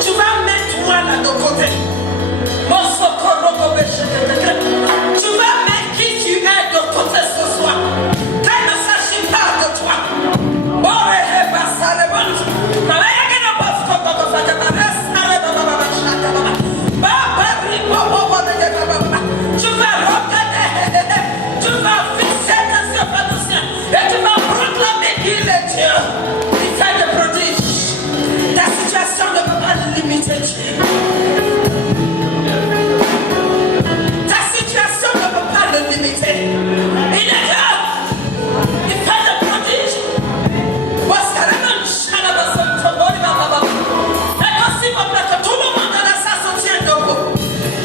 Tu vas mettre toi là de côté. Tu vas mettre qui tu es de côté ce soir. Quand il ne s'agit pas de toi. Tu vas regarder, tu vas fixer tes yeux vers le ciel et tu vas proclamer qu'il est Dieu. Il fait des prodiges. Ta situation ne peut pas limiter Dieu. Ta situation ne peut pas le limiter. Il est Dieu. Il fait des prodiges. Et aussi, mon frère, que tout le monde dans la salle se tient debout.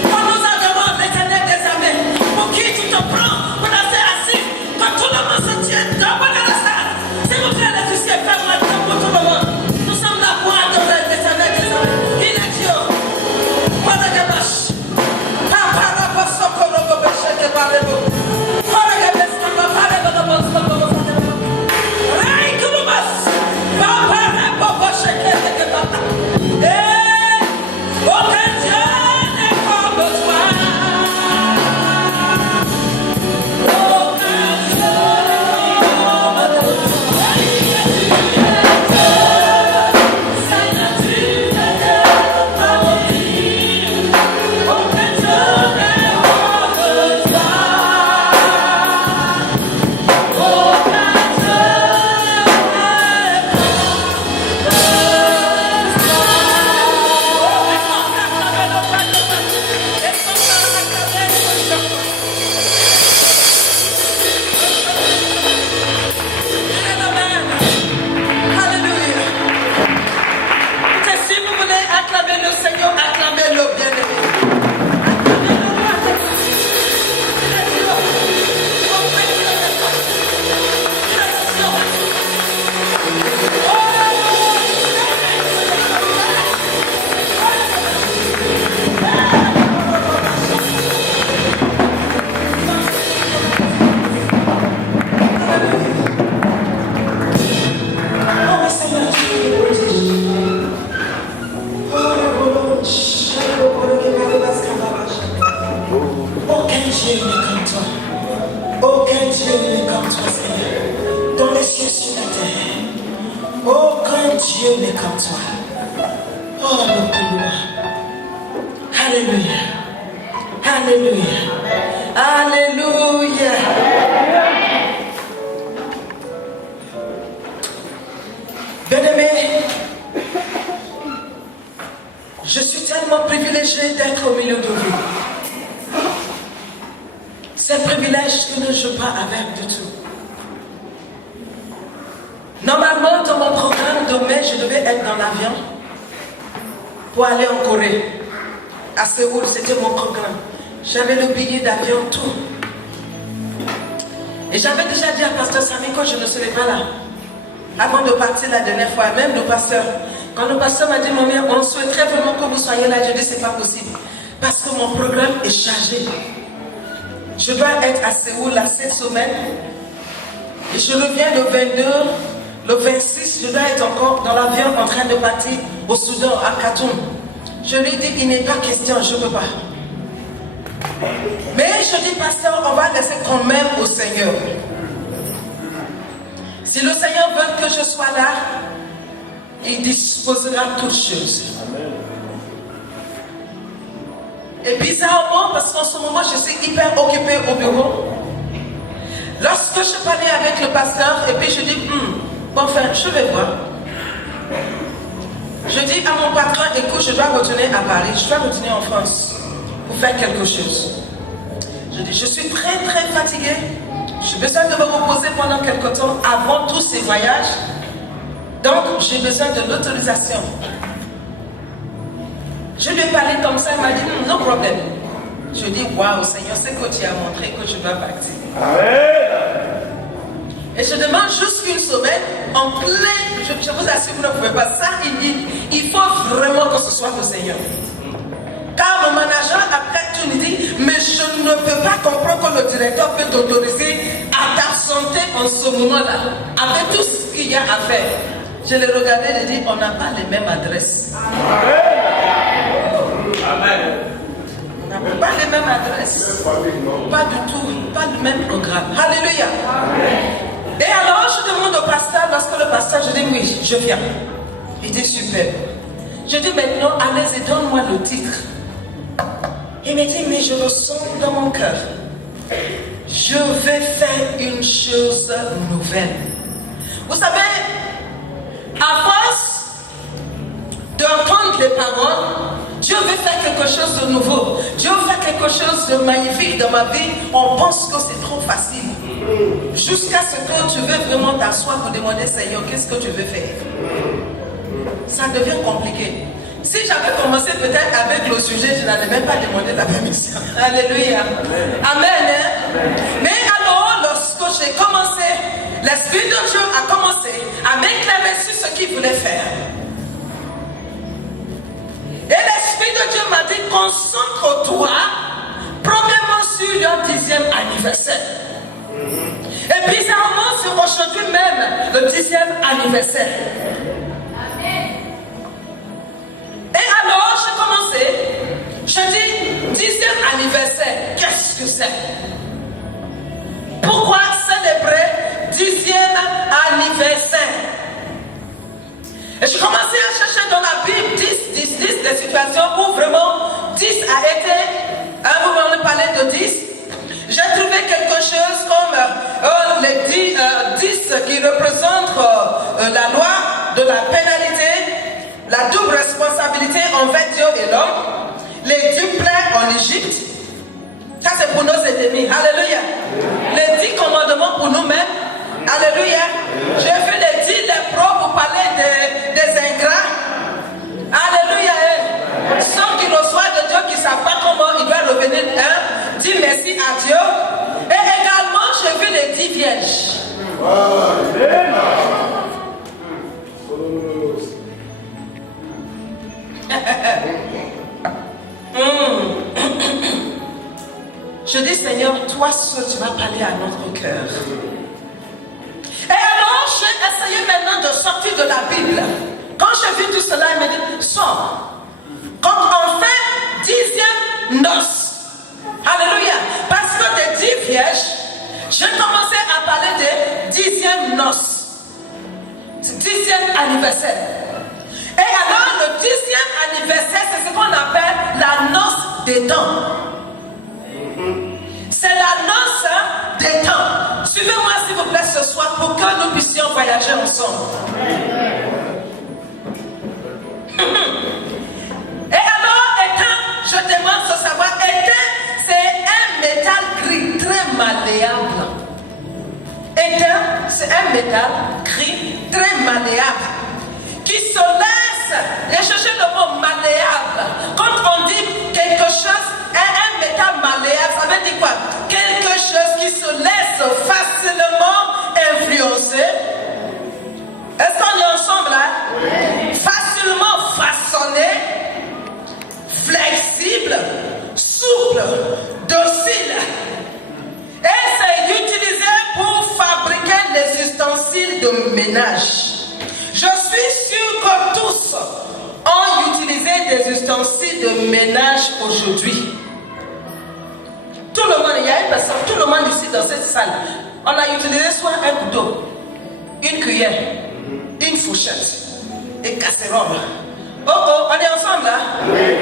Quand nous avons l'éternel des armées, pour qui tu te prends pour rester assis, quand tout le monde se tient debout dans la salle. S'il vous plaît, les huissiers, faites-moi debout tout le monde. Nous sommes là pour adorer l'éternel des armées. Il est Dieu. Je suis tellement privilégiée d'être au milieu de vous. C'est un privilège que je n'ai pas avec du tout. Normalement, dans mon programme demain, je devais être dans l'avion pour aller en Corée. À Séoul, c'était mon programme. J'avais le billet d'avion, tout. Et j'avais déjà dit à Pasteur Samy que je ne serais pas là. Avant de partir la dernière fois, même le pasteur. Quand le pasteur m'a dit, maman, on souhaiterait vraiment que vous soyez là, je dis, c'est pas possible. Parce que mon programme est chargé. Je dois être à Séoul là, cette semaine. Et je reviens le 22, le 26, je dois être encore dans l'avion en train de partir au Soudan, à Khartoum. Je lui dis, il n'est pas question, je ne peux pas. Mais je dis, pasteur, on va laisser quand même au Seigneur. Si le Seigneur veut que je sois là, il disposera toutes choses. Amen. Et bizarrement, parce qu'en ce moment, je suis hyper occupée au bureau. Lorsque je parlais avec le pasteur, et puis je dis, bon, enfin, je vais voir. Je dis à mon patron, écoute, je dois retourner à Paris, je dois retourner en France pour faire quelque chose. Je dis, je suis très très fatiguée. J'ai besoin de me reposer pendant quelque temps avant tous ces voyages. Donc, j'ai besoin de l'autorisation. Je lui ai parlé comme ça, il m'a dit, no problem. Je dis, waouh, Seigneur, c'est que tu as montré que je dois partir. Amen. Et je demande juste une semaine, en plein, je vous assure, vous ne pouvez pas. Ça, il dit, il faut vraiment que ce soit le Seigneur. Car mon manager, après, tu me dis, mais je ne peux pas comprendre que le directeur peut t'autoriser à t'absenter en ce moment-là, avec tout ce qu'il y a à faire. Je l'ai regardé et j'ai dit, on n'a pas les mêmes adresses. Amen. On n'a pas les mêmes adresses. Pas du tout, pas le même programme. Alléluia. Et alors, je demande au pasteur, lorsque le pasteur, je dis oui, je viens. Il dit super. Je dis maintenant, allez et donne-moi le titre. Il me dit, mais je ressens dans mon cœur. Je vais faire une chose nouvelle. Vous savez, à force d'entendre les paroles, Dieu veut faire quelque chose de nouveau. Dieu veut faire quelque chose de magnifique dans ma vie. On pense que c'est trop facile. Jusqu'à ce que tu veux vraiment t'asseoir pour demander, Seigneur, qu'est-ce que tu veux faire? Ça devient compliqué. Si j'avais commencé peut-être avec le sujet, je n'allais même pas demander la permission. Alléluia. Amen. Mais alors, lorsque j'ai commencé, l'Esprit de Dieu a commencé à m'éclairer sur ce qu'il voulait faire. Et l'Esprit de Dieu m'a dit, concentre-toi premièrement sur leur 10e anniversaire. Et bizarrement, c'est aujourd'hui même le 10e anniversaire. Et alors, j'ai commencé, je dis 10e anniversaire, qu'est-ce que c'est? Pourquoi célébrer 10e anniversaire? Et je commençais à chercher dans la Bible 10 des situations où vraiment 10 a été, un moment on parlait de 10. J'ai trouvé quelque chose comme les 10 qui représentent la loi de la pénalité, la double responsabilité envers Dieu et l'homme, les 10 plaies en Égypte. Ça c'est pour nos ennemis. Alléluia. Les 10 commandements pour nous-mêmes. Alléluia. J'ai vu les 10 lépreux pour parler des ingrats. Alléluia. Ceux qui reçoivent de Dieu, qui ne savent pas comment il va revenir, dis merci à Dieu. Et également, j'ai vu les 10 vierges. Je dis, Seigneur, toi seul, tu vas parler à notre cœur. Et alors, j'ai essayé maintenant de sortir de la Bible. Quand j'ai vu tout cela, il m'a dit, sors. Quand on fait 10e noces, alléluia, parce que des 10 vierges, j'ai commencé à parler des 10e noces, 10e anniversaire. Et alors, le 10e anniversaire, c'est ce qu'on appelle la noce des temps. C'est la noce des temps. Suivez-moi s'il vous plaît ce soir pour que nous puissions voyager ensemble. Et alors, je demande de savoir, c'est un métal gris très malléable. C'est un métal gris très malléable qui se laisse, et cherchez le mot malléable. Quand on dit quelque chose, un métal malléable, ça veut dire quoi? Quelque chose qui se laisse facilement influencer. Est-ce qu'on est ensemble là? Oui. Facilement façonné, flexible, souple, docile. Et c'est utilisé pour fabriquer les ustensiles de ménage. Je suis sûr que tous ont utilisé des ustensiles de ménage aujourd'hui. Tout le monde, il y a une personne, tout le monde ici dans cette salle, on a utilisé soit un couteau, une cuillère, une fourchette, une casserole. On est ensemble là? Oui.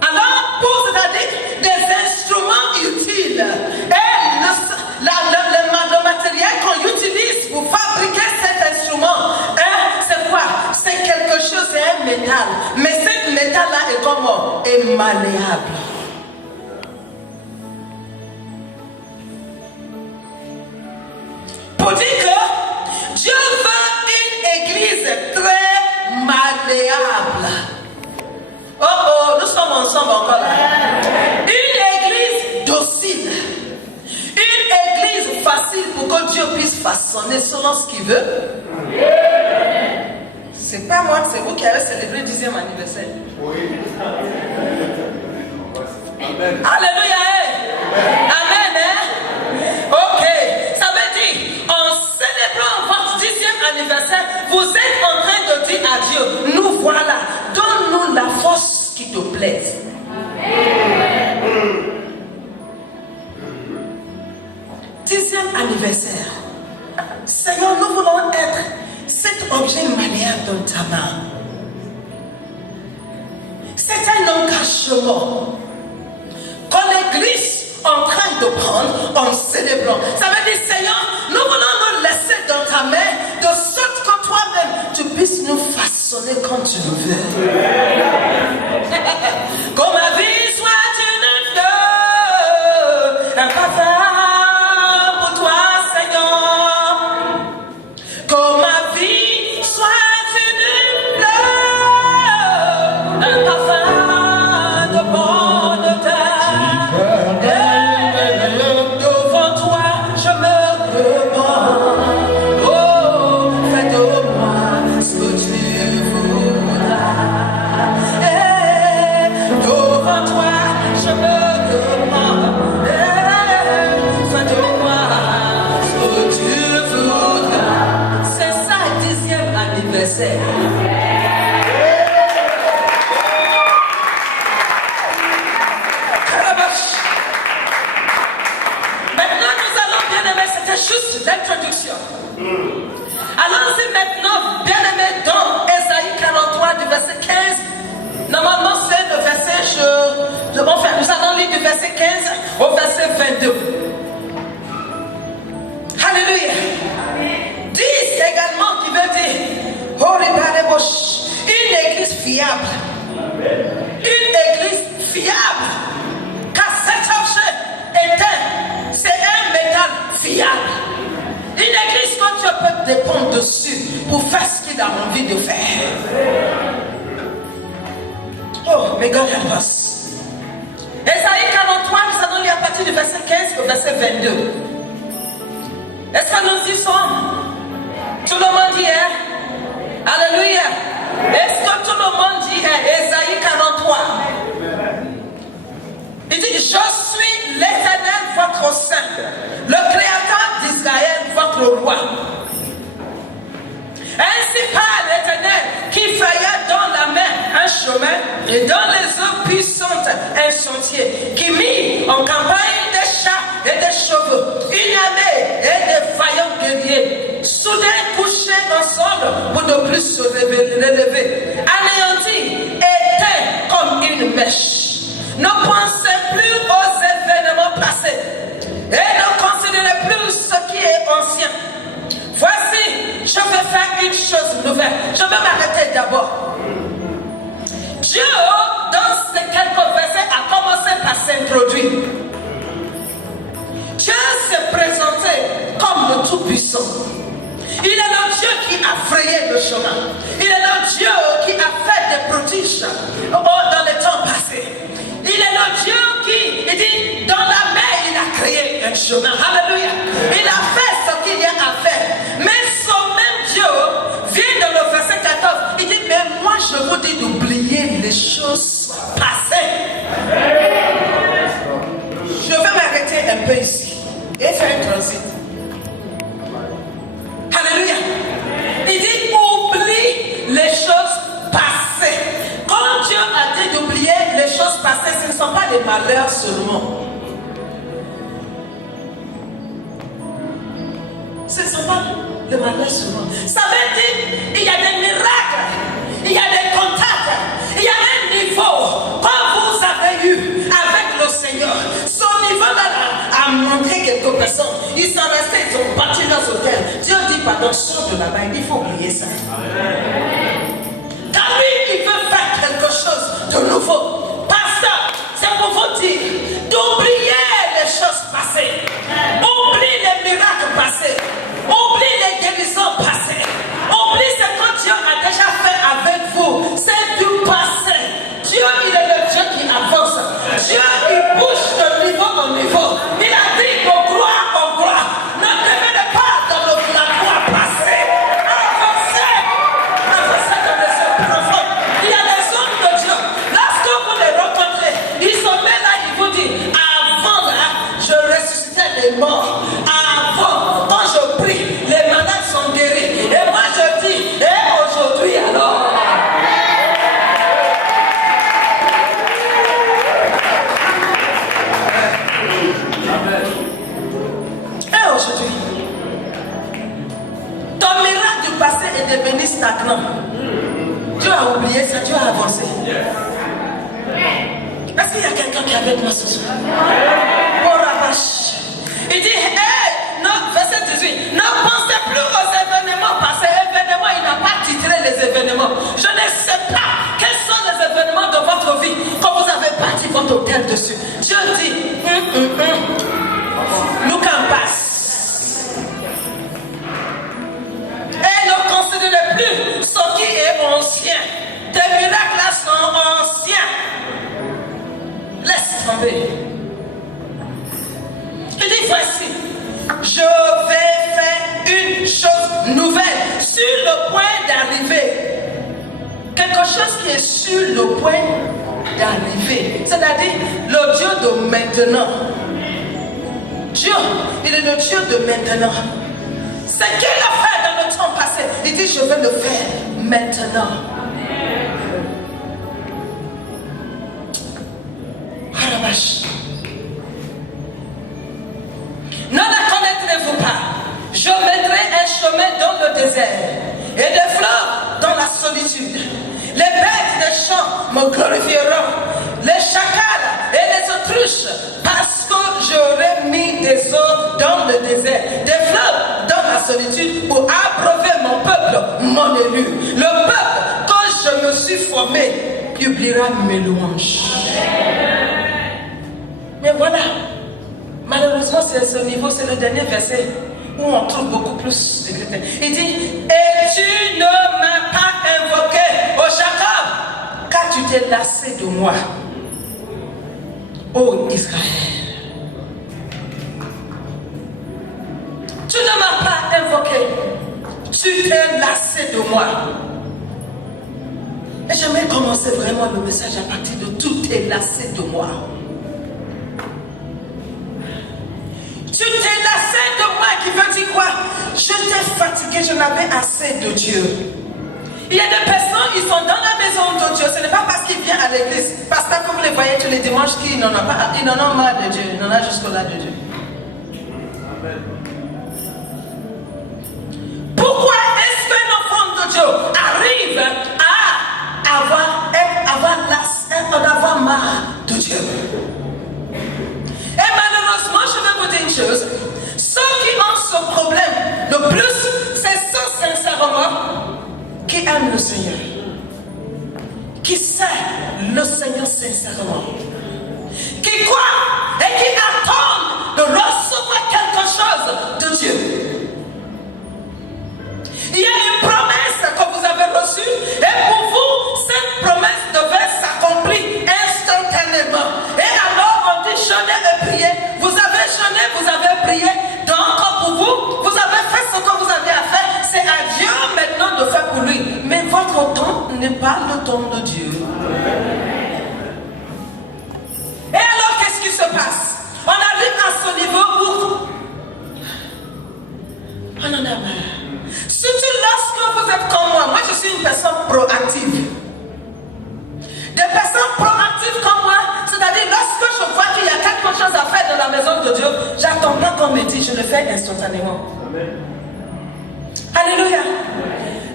Alors, c'est-à-dire des instruments utiles. Et le matériel qu'on utilise pour fabriquer cet instrument, c'est quoi? C'est quelque chose, c'est un métal. Mais ce métal-là est comment? Est malléable. Pour dire que Dieu veut une église très malléable. Nous sommes ensemble encore là. Une église docile. Une église facile pour que Dieu puisse façonner selon ce qu'il veut. C'est pas moi, c'est vous qui avez célébré le 10e anniversaire. Oui. Amen. Alléluia. Amen. Ok. Ça veut dire, en célébrant votre 10e anniversaire, vous engagement quand l'Église en train de prendre en célébrant. Ça veut dire, Seigneur, nous voulons nous laisser dans ta main, de sorte que toi-même, tu puisses nous façonner quand tu le veux. Que ma vie soit une fleur, un parfum pour toi, Seigneur. Que ma vie soit une fleur, un parfum de bonne odeur. Devant toi, je me repens. Oh, fais de moi ce que tu voudras. Devant toi, je me repens. Fais de moi ce que tu voudras. C'est ça, 10e anniversaire. Maintenant, nous allons, bien aimé, c'était juste l'introduction. Allons-y maintenant, bien aimé, dans Ésaïe 43, du verset 15. Normalement, c'est le verset, nous allons lire du verset 15 au verset 22. Alléluia. 10 également qui veut dire, une église fiable. Une église fiable. Car cet objet c'est un métal fiable. Une église quand tu peux dépendre dessus pour faire ce qu'il a envie de faire. Oh, may God help us. Ésaïe 43, nous allons lire à partir du verset 15 au verset 22. Est-ce que nous y sommes? Tout le monde dit hein? Alléluia. Est-ce que tout le monde dit hein? Ésaïe 43. Il dit, je suis l'Éternel, votre Saint, le Créateur d'Israël, votre roi. Ainsi parle l'Éternel qui fraya dans la mer un chemin et dans les eaux puissantes un sentier, qui mit en campagne des chats et des chevaux, une armée et des vaillants guerriers, soudain couchés ensemble pour ne plus se relever, anéantis, éteints comme une mèche. Ne pensez plus aux événements passés et ne considérez plus ce qui est ancien. Voici, je vais faire une chose nouvelle. Je vais m'arrêter d'abord. Dieu, dans ces quelques versets, a commencé par s'introduire. Dieu s'est présenté comme le Tout-Puissant. Il est le Dieu qui a frayé le chemin. Il est le Dieu qui a fait des prodiges dans les temps passés. Il est le Dieu qui, il dit, dans la mer, il a créé un chemin. Alléluia. Il a fait ce qu'il y a à faire. Mais son même Dieu vient dans le verset 14. Il dit, mais moi je vous dis d'oublier les choses passées. Je vais m'arrêter un peu ici et faire un transit. Alléluia. Il dit, oublie les choses passées. Quand Dieu a dit d'oublier les choses passées, ce ne sont pas les malheurs seulement. Ce ne sont pas les malheurs seulement. Ça veut dire qu'il y a des miracles, il y a des contacts, il y a un niveau. Quand vous avez eu avec le Seigneur, son niveau-là a montré quelques personnes. Ils sont restés, ils sont partis dans ce hôtel. Dieu dit, pardon, sors de là-bas, il faut oublier ça. Car lui, il veut faire quelque chose de nouveau. Pasteur, c'est pour vous dire d'oublier les choses passées. Oublie les miracles passés. Oublie les guérisons passées. Oublie ce que Dieu a déjà fait avec vous. C'est du passé. Dieu, il est le Dieu qui avance. Dieu, il bouge de niveau en niveau. Il a dit qu'on croit, on croit. Ne devenez pas dans la croix passée. Avancez. Avancez dans les eaux profondes. Il y a des hommes de Dieu. Lorsque vous les rencontrez, ils sont là, ils vous disent, avant là, je ressuscitais les morts. Avant, quand je prie, les malades sont guéris. Et moi je dis, et aujourd'hui alors? Et aujourd'hui, ton miracle du passé est devenu stagnant. Dieu a oublié ça, Dieu a avancé. Est-ce qu'il y a quelqu'un qui est avec moi ce soir? Bon rabâche. Il dit, hey, non, verset 18, ne pensez plus aux événements passés. Événements, il n'a pas titré les événements. Je ne sais pas quels sont les événements de votre vie quand vous avez bâti votre hôtel dessus. Dieu dit, nous qu'en passe. Et ne considérez plus ce qui est ancien. Tes miracles là sont anciens. Laisse tomber. Il dit, voici, je vais faire une chose nouvelle sur le point d'arriver. Quelque chose qui est sur le point d'arriver. C'est-à-dire le Dieu de maintenant. Dieu, il est le Dieu de maintenant. Ce qu'il a fait dans le temps passé, il dit, je vais le faire maintenant. Ah la vache. Ne la connaîtrez-vous pas? Je mettrai un chemin dans le désert et des fleuves dans la solitude. Les bêtes des champs me glorifieront, les chacals et les autruches, parce que j'aurai mis des eaux dans le désert, des fleuves dans la solitude pour abreuver mon peuple, mon élu. Le peuple que je me suis formé publiera mes louanges. Mais voilà. Malheureusement, c'est ce niveau, c'est le dernier verset où on trouve beaucoup plus de critères. Il dit, et tu ne m'as pas invoqué, ô Jacob, car tu t'es lassé de moi, ô Israël. Tu ne m'as pas invoqué, tu t'es lassé de moi. Et j'aimerais commencer vraiment le message à partir de tout est lassé de moi. Tu t'es lassé de moi, qui veut dire quoi? Je t'ai fatigué, je n'avais assez de Dieu. Il y a des personnes, ils sont dans la maison de Dieu. Ce n'est pas parce qu'ils viennent à l'église. Parce que comme vous les voyez tous les dimanches, qu'ils n'en ont pas, ils n'en ont marre de Dieu. Ils n'en ont jusqu'au-là de Dieu. Pourquoi est-ce qu'un enfant de Dieu arrive à avoir marre de Dieu? Et malheureusement, je vais vous dire une chose. Ceux qui ont ce problème le plus, c'est ceux sincèrement qui aiment le Seigneur. Qui sait le Seigneur sincèrement. Qui croient et qui attendent de recevoir quelque chose de Dieu. Il y a une promesse que vous avez reçue et pour vous, cette promesse devait s'accomplir instantanément. Et alors on dit jeûner et prier. Vous avez jeûné, vous avez prié. Donc pour vous, vous avez fait ce que vous avez à faire. C'est à Dieu maintenant de faire pour lui. Mais votre temps n'est pas le temps de Dieu. Et alors qu'est-ce qui se passe? On arrive à ce niveau où on en a marre. Surtout lorsque vous êtes comme moi. Moi je suis une personne proactive. Des personnes proactives comme moi, c'est-à-dire lorsque je vois qu'il y a quelque chose à faire dans la maison de Dieu, j'attends pas qu'on me dise, je le fais instantanément. Amen. Alléluia.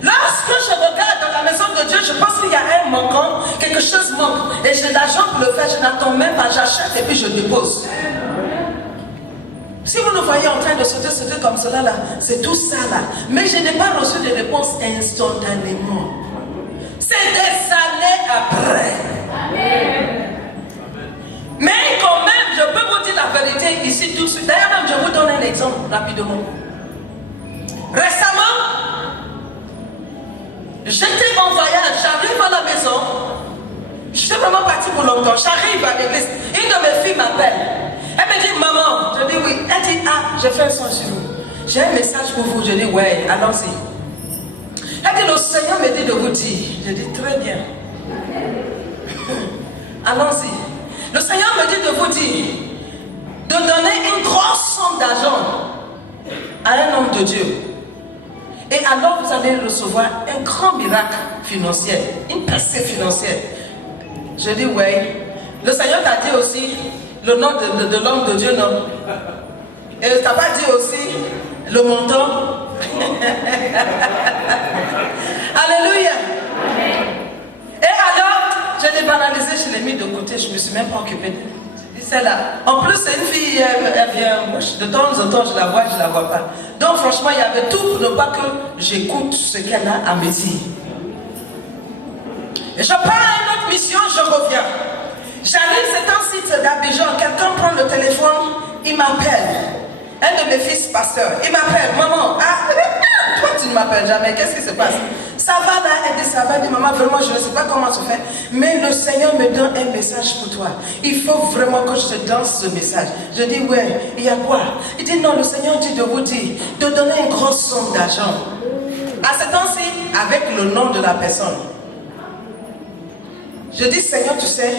Lorsque je regarde dans la maison de Dieu, je pense qu'il y a un manquant, quelque chose manque, et j'ai l'argent pour le faire, je n'attends même pas, j'achète et puis je dépose. Si vous nous voyez en train de sauter comme cela là, c'est tout ça là. Mais je n'ai pas reçu de réponse instantanément. C'est des années après. Amen. Mais quand même, je peux vous dire la vérité ici tout de suite. D'ailleurs même, je vous donne un exemple rapidement. Récemment, j'étais en voyage, j'arrive à la maison. Je suis vraiment partie pour longtemps. J'arrive à l'église. Une de mes filles m'appelle. Elle me dit, maman, je dis oui. Elle dit, ah, j'ai fait un son sur vous. J'ai un message pour vous. Je dis, ouais, allons-y. Elle dit, le Seigneur me dit de vous dire. Je dis, très bien. Allons-y. Le Seigneur me dit de vous dire, de donner une grosse somme d'argent à un homme de Dieu. Et alors vous allez recevoir un grand miracle financier, une percée financière. Je dis, ouais. Le Seigneur t'a dit aussi le nom de l'homme de Dieu, non? Et il t'a pas dit aussi le montant? Alléluia. Et alors, je dis, bah, banalisé, je l'ai mis de côté, je ne me suis même pas occupée d'elle. Celle-là. En plus, c'est une fille, elle vient, moi, de temps en temps, je la vois pas. Donc, franchement, il y avait tout pour ne pas que j'écoute ce qu'elle a à me dire. Et je pars à une autre mission, je reviens. J'arrive, c'est un site d'Abidjan, quelqu'un prend le téléphone, il m'appelle. Un de mes fils pasteurs, il m'appelle, maman, toi tu ne m'appelles jamais, qu'est-ce qui se passe? Ça va là, elle dit ça va, dit maman, vraiment je ne sais pas comment se fait, mais le Seigneur me donne un message pour toi. Il faut vraiment que je te donne ce message. Je dis ouais, il y a quoi? Il dit non, le Seigneur dit de vous dire, de donner une grosse somme d'argent. À ce temps-ci, avec le nom de la personne. Je dis Seigneur, tu sais,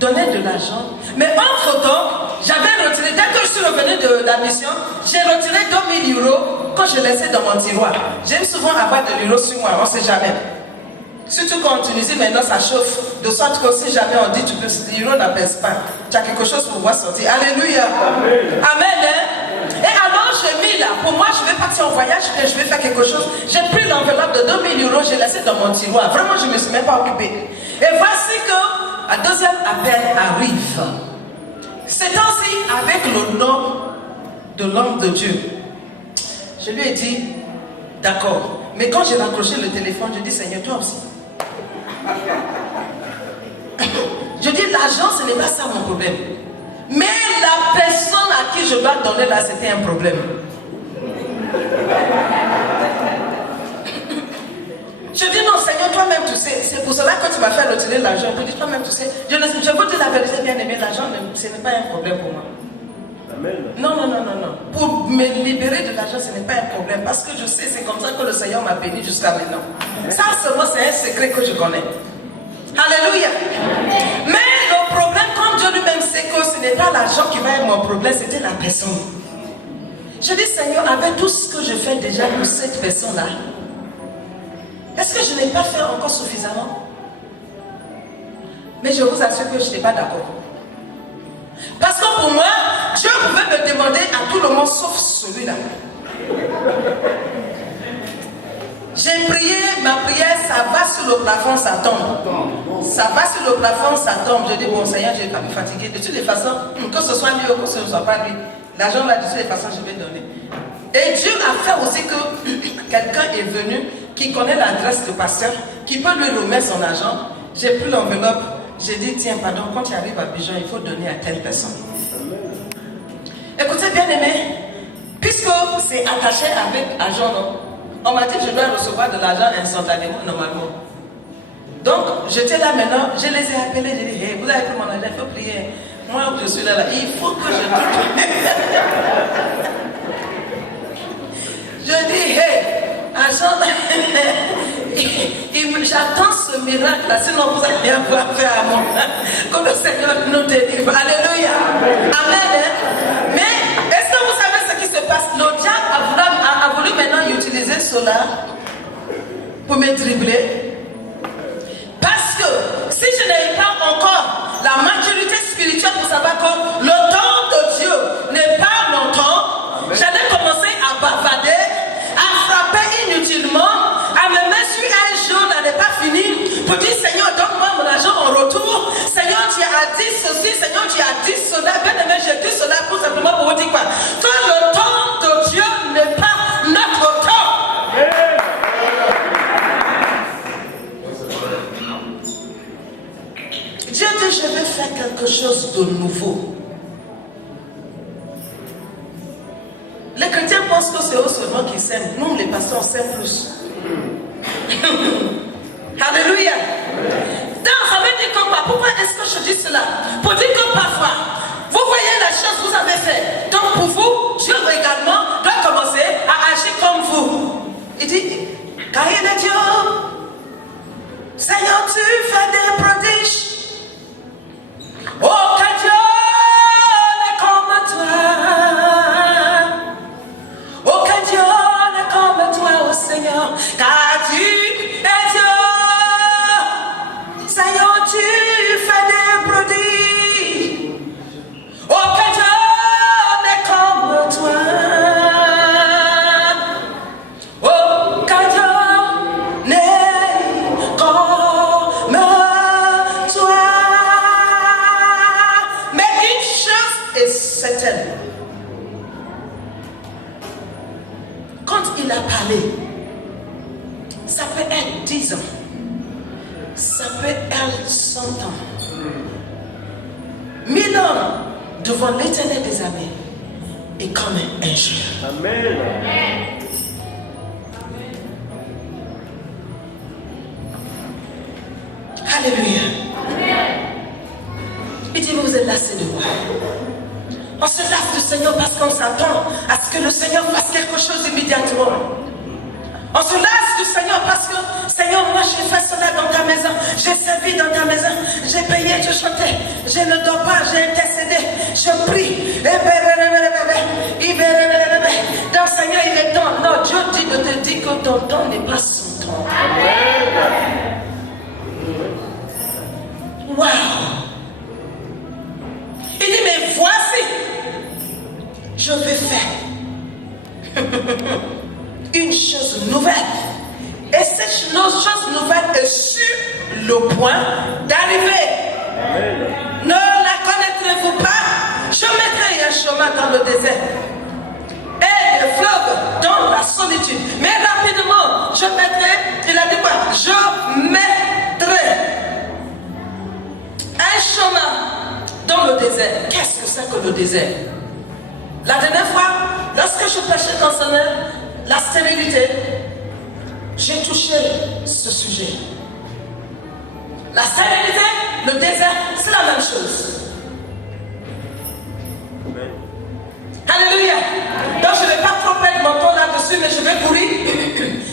donner de l'argent. Mais entre-temps, j'avais retiré, dès que je suis revenu de la mission, j'ai retiré 2000 € que je laissais dans mon tiroir. J'aime souvent avoir de l'euro sur moi, on ne sait jamais. Surtout quand en Tunisie, maintenant ça chauffe. De sorte que si jamais on dit tu peux, l'euro n'apaise pas. Tu as quelque chose pour voir sortir. Alléluia. Amen. Amen hein? Et alors j'ai mis là, pour moi je vais partir en voyage, je vais faire quelque chose. J'ai pris l'enveloppe de 2000 €, j'ai laissé dans mon tiroir. Vraiment, je ne me suis même pas occupée. Et voici que un deuxième appel arrive. C'est ainsi avec le nom de l'homme de Dieu. Je lui ai dit, d'accord. Mais quand j'ai raccroché le téléphone, je dis, Seigneur, toi aussi. Je dis, l'argent, ce n'est pas ça mon problème. Mais la personne à qui je dois donner là, c'était un problème. Je dis non, Seigneur, toi-même tu sais, c'est pour cela que tu m'as fait retirer l'argent. Je dis toi-même tu sais, je vous dis la vérité, bien aimé, l'argent, ce n'est pas un problème pour moi. Amen. Non. Pour me libérer de l'argent, ce n'est pas un problème. Parce que je sais, c'est comme ça que le Seigneur m'a béni jusqu'à maintenant. Ça seulement, c'est un secret que je connais. Alléluia. Mais le problème, comme Dieu lui-même sait que ce n'est pas l'argent qui va être mon problème, c'était la personne. Je dis, Seigneur, avec tout ce que je fais déjà pour cette personne-là, est-ce que je n'ai pas fait encore suffisamment? Mais je vous assure que je n'étais pas d'accord. Parce que pour moi, Dieu pouvait me demander à tout le monde sauf celui-là. J'ai prié, ma prière, ça va sur le plafond, ça tombe. Ça va sur le plafond, ça tombe. Je dis, bon Seigneur, je n'ai pas me fatiguer. De toutes les façons, que ce soit lui ou que ce ne soit pas lui, l'argent là, de toutes les façons, je vais donner. Et Dieu a fait aussi que quelqu'un est venu qui connaît l'adresse du pasteur, qui peut lui remettre son argent. J'ai pris l'enveloppe, j'ai dit, tiens, pardon, quand tu arrives à Abidjan, il faut donner à telle personne. Écoutez, bien aimé, puisque c'est attaché avec argent, non? On m'a dit que je dois recevoir de l'argent instantanément, normalement. Donc, j'étais là maintenant, je les ai appelés, j'ai dit, hey, vous avez pris mon argent, il faut prier. Moi, je suis là, il faut que je prie. Je dis, hey, argent, j'attends ce miracle là, sinon vous allez avoir fait à moi. Que le Seigneur nous délivre. Alléluia. Amen. Mais est-ce que vous savez ce qui se passe? Le diable a voulu maintenant utiliser cela pour me dribbler. Parce que si je n'ai pas encore la maturité spirituelle pour savoir que le temps de Dieu n'est pas mon temps, j'allais commencer à bavarder, à frapper inutilement, à me mettre sur un jour, à ne pas finir, pour dire Seigneur, donne-moi mon argent en retour. Seigneur, tu as dit ceci, Seigneur, tu as dit cela. Bien aimé, j'ai dit cela pour simplement pour vous dire quoi? Que le temps de Dieu n'est pas notre temps. Dieu dit, je vais faire quelque chose de nouveau. Les chrétiens pensent que c'est eux seulement qui s'aiment. Nous, les pasteurs, on s'aime plus. Alléluia. Donc, ça veut dire que quoi? Pourquoi est-ce que je dis cela? Pour dire que parfois, vous voyez la chose que vous avez faite. Donc, pour vous, Dieu également doit commencer à agir comme vous. Il dit, car il est Dieu, Seigneur, tu fais des prodiges. Oh, que Dieu n'est comme toi. Oh, que Dieu n'est comme toi, oh Seigneur, car tu es Dieu. Seigneur, tu fais des prodiges. Oh, que Dieu n'est comme toi. Oh, que Dieu n'est comme toi. égale 100 ans. 1000 ans devant l'Éternel des armées est comme un jour. Amen. Alléluia. Il dit, vous êtes lassés de moi. On se lasse du Seigneur parce qu'on s'attend à ce que le Seigneur fasse quelque chose immédiatement. On se lasse du Seigneur parce que, Seigneur, moi j'ai fait cela dans ta maison, j'ai servi dans ta maison, j'ai payé, je chantais, je ne dors pas, j'ai intercédé, je prie. Dans le Seigneur, il est temps. Non, Dieu dit de te dire que ton temps n'est pas son temps. Waouh! Il dit, mais voici, je vais faire une chose nouvelle. Et cette chose nouvelle est sur le point d'arriver. Ne la connaîtrez-vous pas? Je mettrai un chemin dans le désert et des fleuves dans la solitude. Mais rapidement, je mettrai, il a dit quoi? Je mettrai un chemin dans le désert. Qu'est-ce que c'est que le désert? La dernière fois, lorsque je prêchais concernant la stérilité, j'ai touché ce sujet. La stérilité, le désert, c'est la même chose. Alléluia. Donc je ne vais pas trop perdre mon temps là-dessus, mais je vais courir.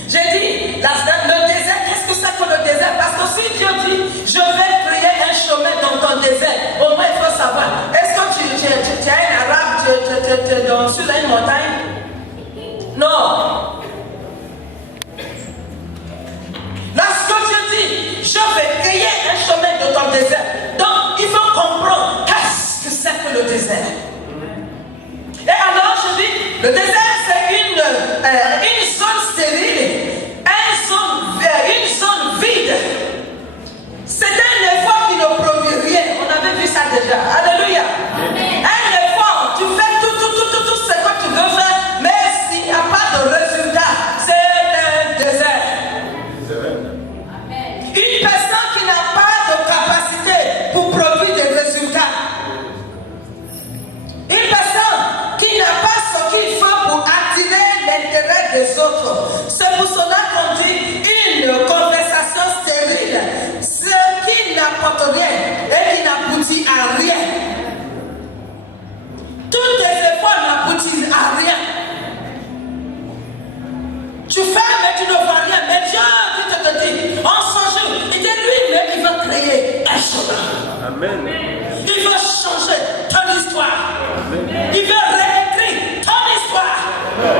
J'ai dit, le désert, qu'est-ce que c'est que le désert? Parce que si Dieu dit, je vais créer un chemin dans ton désert, au moins il faut savoir. Est-ce que tu es un arabe, tu es sur une montagne? Non. Lorsque Dieu dit, je vais créer un chemin dans ton désert, donc il faut comprendre qu'est-ce que c'est que le désert. Et alors je dis, le désert c'est une zone stérile, une zone vide. C'est un effort qui ne produit rien. On avait vu ça déjà. Alléluia. Un effort, tu fais tout ce que tu veux faire, mais s'il n'y a pas de résultat, c'est un désert. Une personne qui n'a pas de capacité pour produire des résultats. Une personne qui n'a pas ce qu'il faut pour attirer l'intérêt des autres. C'est pour cela qu'on dit une conversation stérile, ce qui n'apporte rien et qui n'aboutit à rien. Tous tes efforts n'aboutissent à rien. Tu fais mais tu ne vois rien. Mais Dieu qui te dit, en son jour, il dit lui-même, il va créer un chemin. Amen. Il veut changer ton histoire. Il veut réécrire ton histoire.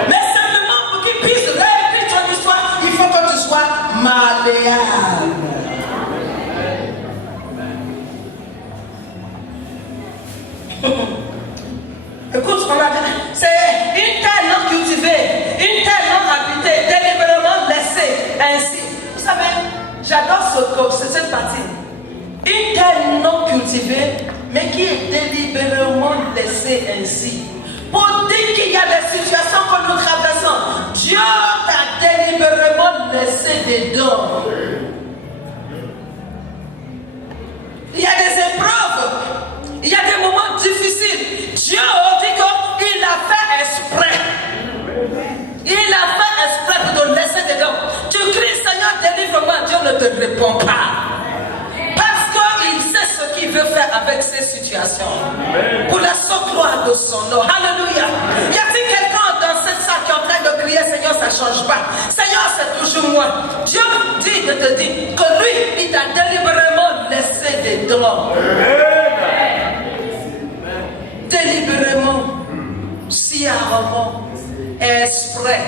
Mais simplement pour qu'il puisse réécrire ton histoire, il faut que tu sois malléable. Écoute, on a dit, c'est une terre non cultivée, une terre non habitée, délibérément laissée ainsi. Vous savez, j'adore cette partie. Une terre non cultivée, mais qui est délibérément laissée ainsi. Pour dire qu'il y a des situations que nous traversons, Dieu t'a délibérément laissé dedans. Il y a des épreuves, il y a des moments difficiles. Dieu dit qu'il a fait exprès. Il a fait exprès pour te laisser dedans. Tu cries, Seigneur, délivre-moi, Dieu ne te répond pas. Il sait ce qu'il veut faire avec ces situations. Pour la seule gloire de son nom. Alléluia. Y a-t-il quelqu'un dans cette salle qui est en train de crier, Seigneur, ça ne change pas. Seigneur, c'est toujours moi. Dieu dit de te dire que lui, il t'a délibérément laissé dedans. Délibérément, sciemment, exprès.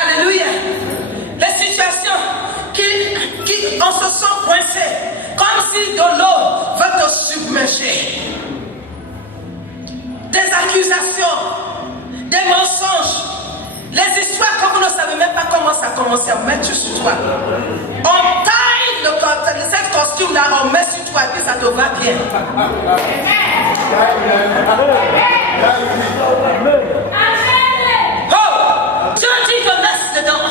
Alléluia. Les situations qui on se sent coincé, comme si de l'eau va te submerger. Des accusations, des mensonges, les histoires que vous ne savez même pas comment ça a commencé à mettre sur toi. On taille cette costume-là, on met sur toi et puis ça te va bien. Oh, Dieu dit que laisse dedans.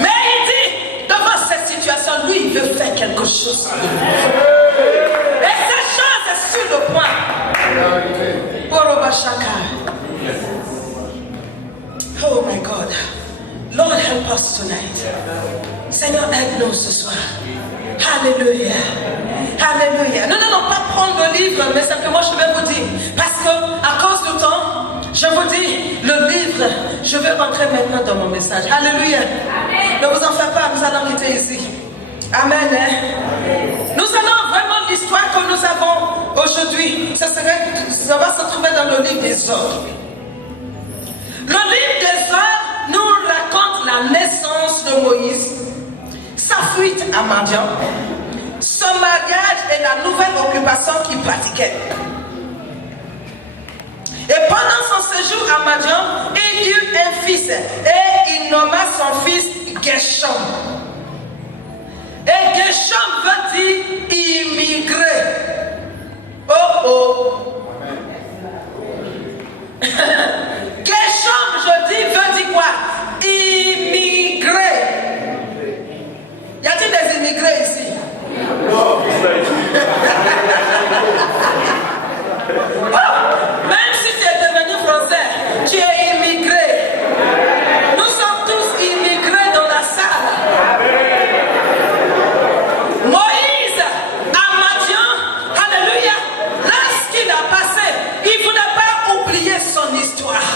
Mais il dit, devant cette situation, lui, il veut faire quelque chose. Et cette chose est sur le point. Oh my God. Lord, help us tonight. Seigneur, aide-nous ce soir. Alléluia. Alléluia. Nous n'allons pas prendre le livre, mais simplement je vais vous dire, parce que à cause du temps, je vous dis, le livre, je vais rentrer maintenant dans mon message. Alléluia. Amen. Ne vous en faites pas, nous allons quitter ici. Amen. Nous allons vraiment l'histoire que nous avons aujourd'hui. Ça va se trouver dans le livre des Ordres. Le livre des Ordres nous raconte la naissance de Moïse, sa fuite à Madian, son mariage et la nouvelle occupation qu'il pratiquait. Et pendant son séjour à Madian, il eut un fils et il nomma son fils Gershom. Et Gershom veut dire immigré. Oh oh. Gershom, je dis, veut dire quoi? Immigré. Y a-t-il des immigrés ici? Non. Oh, même si tu es devenu français, tu es immigré. Nous sommes tous immigrés dans la salle. Moïse, à Madian, alléluia, lorsqu'il a passé, il ne voulait pas oublier son histoire.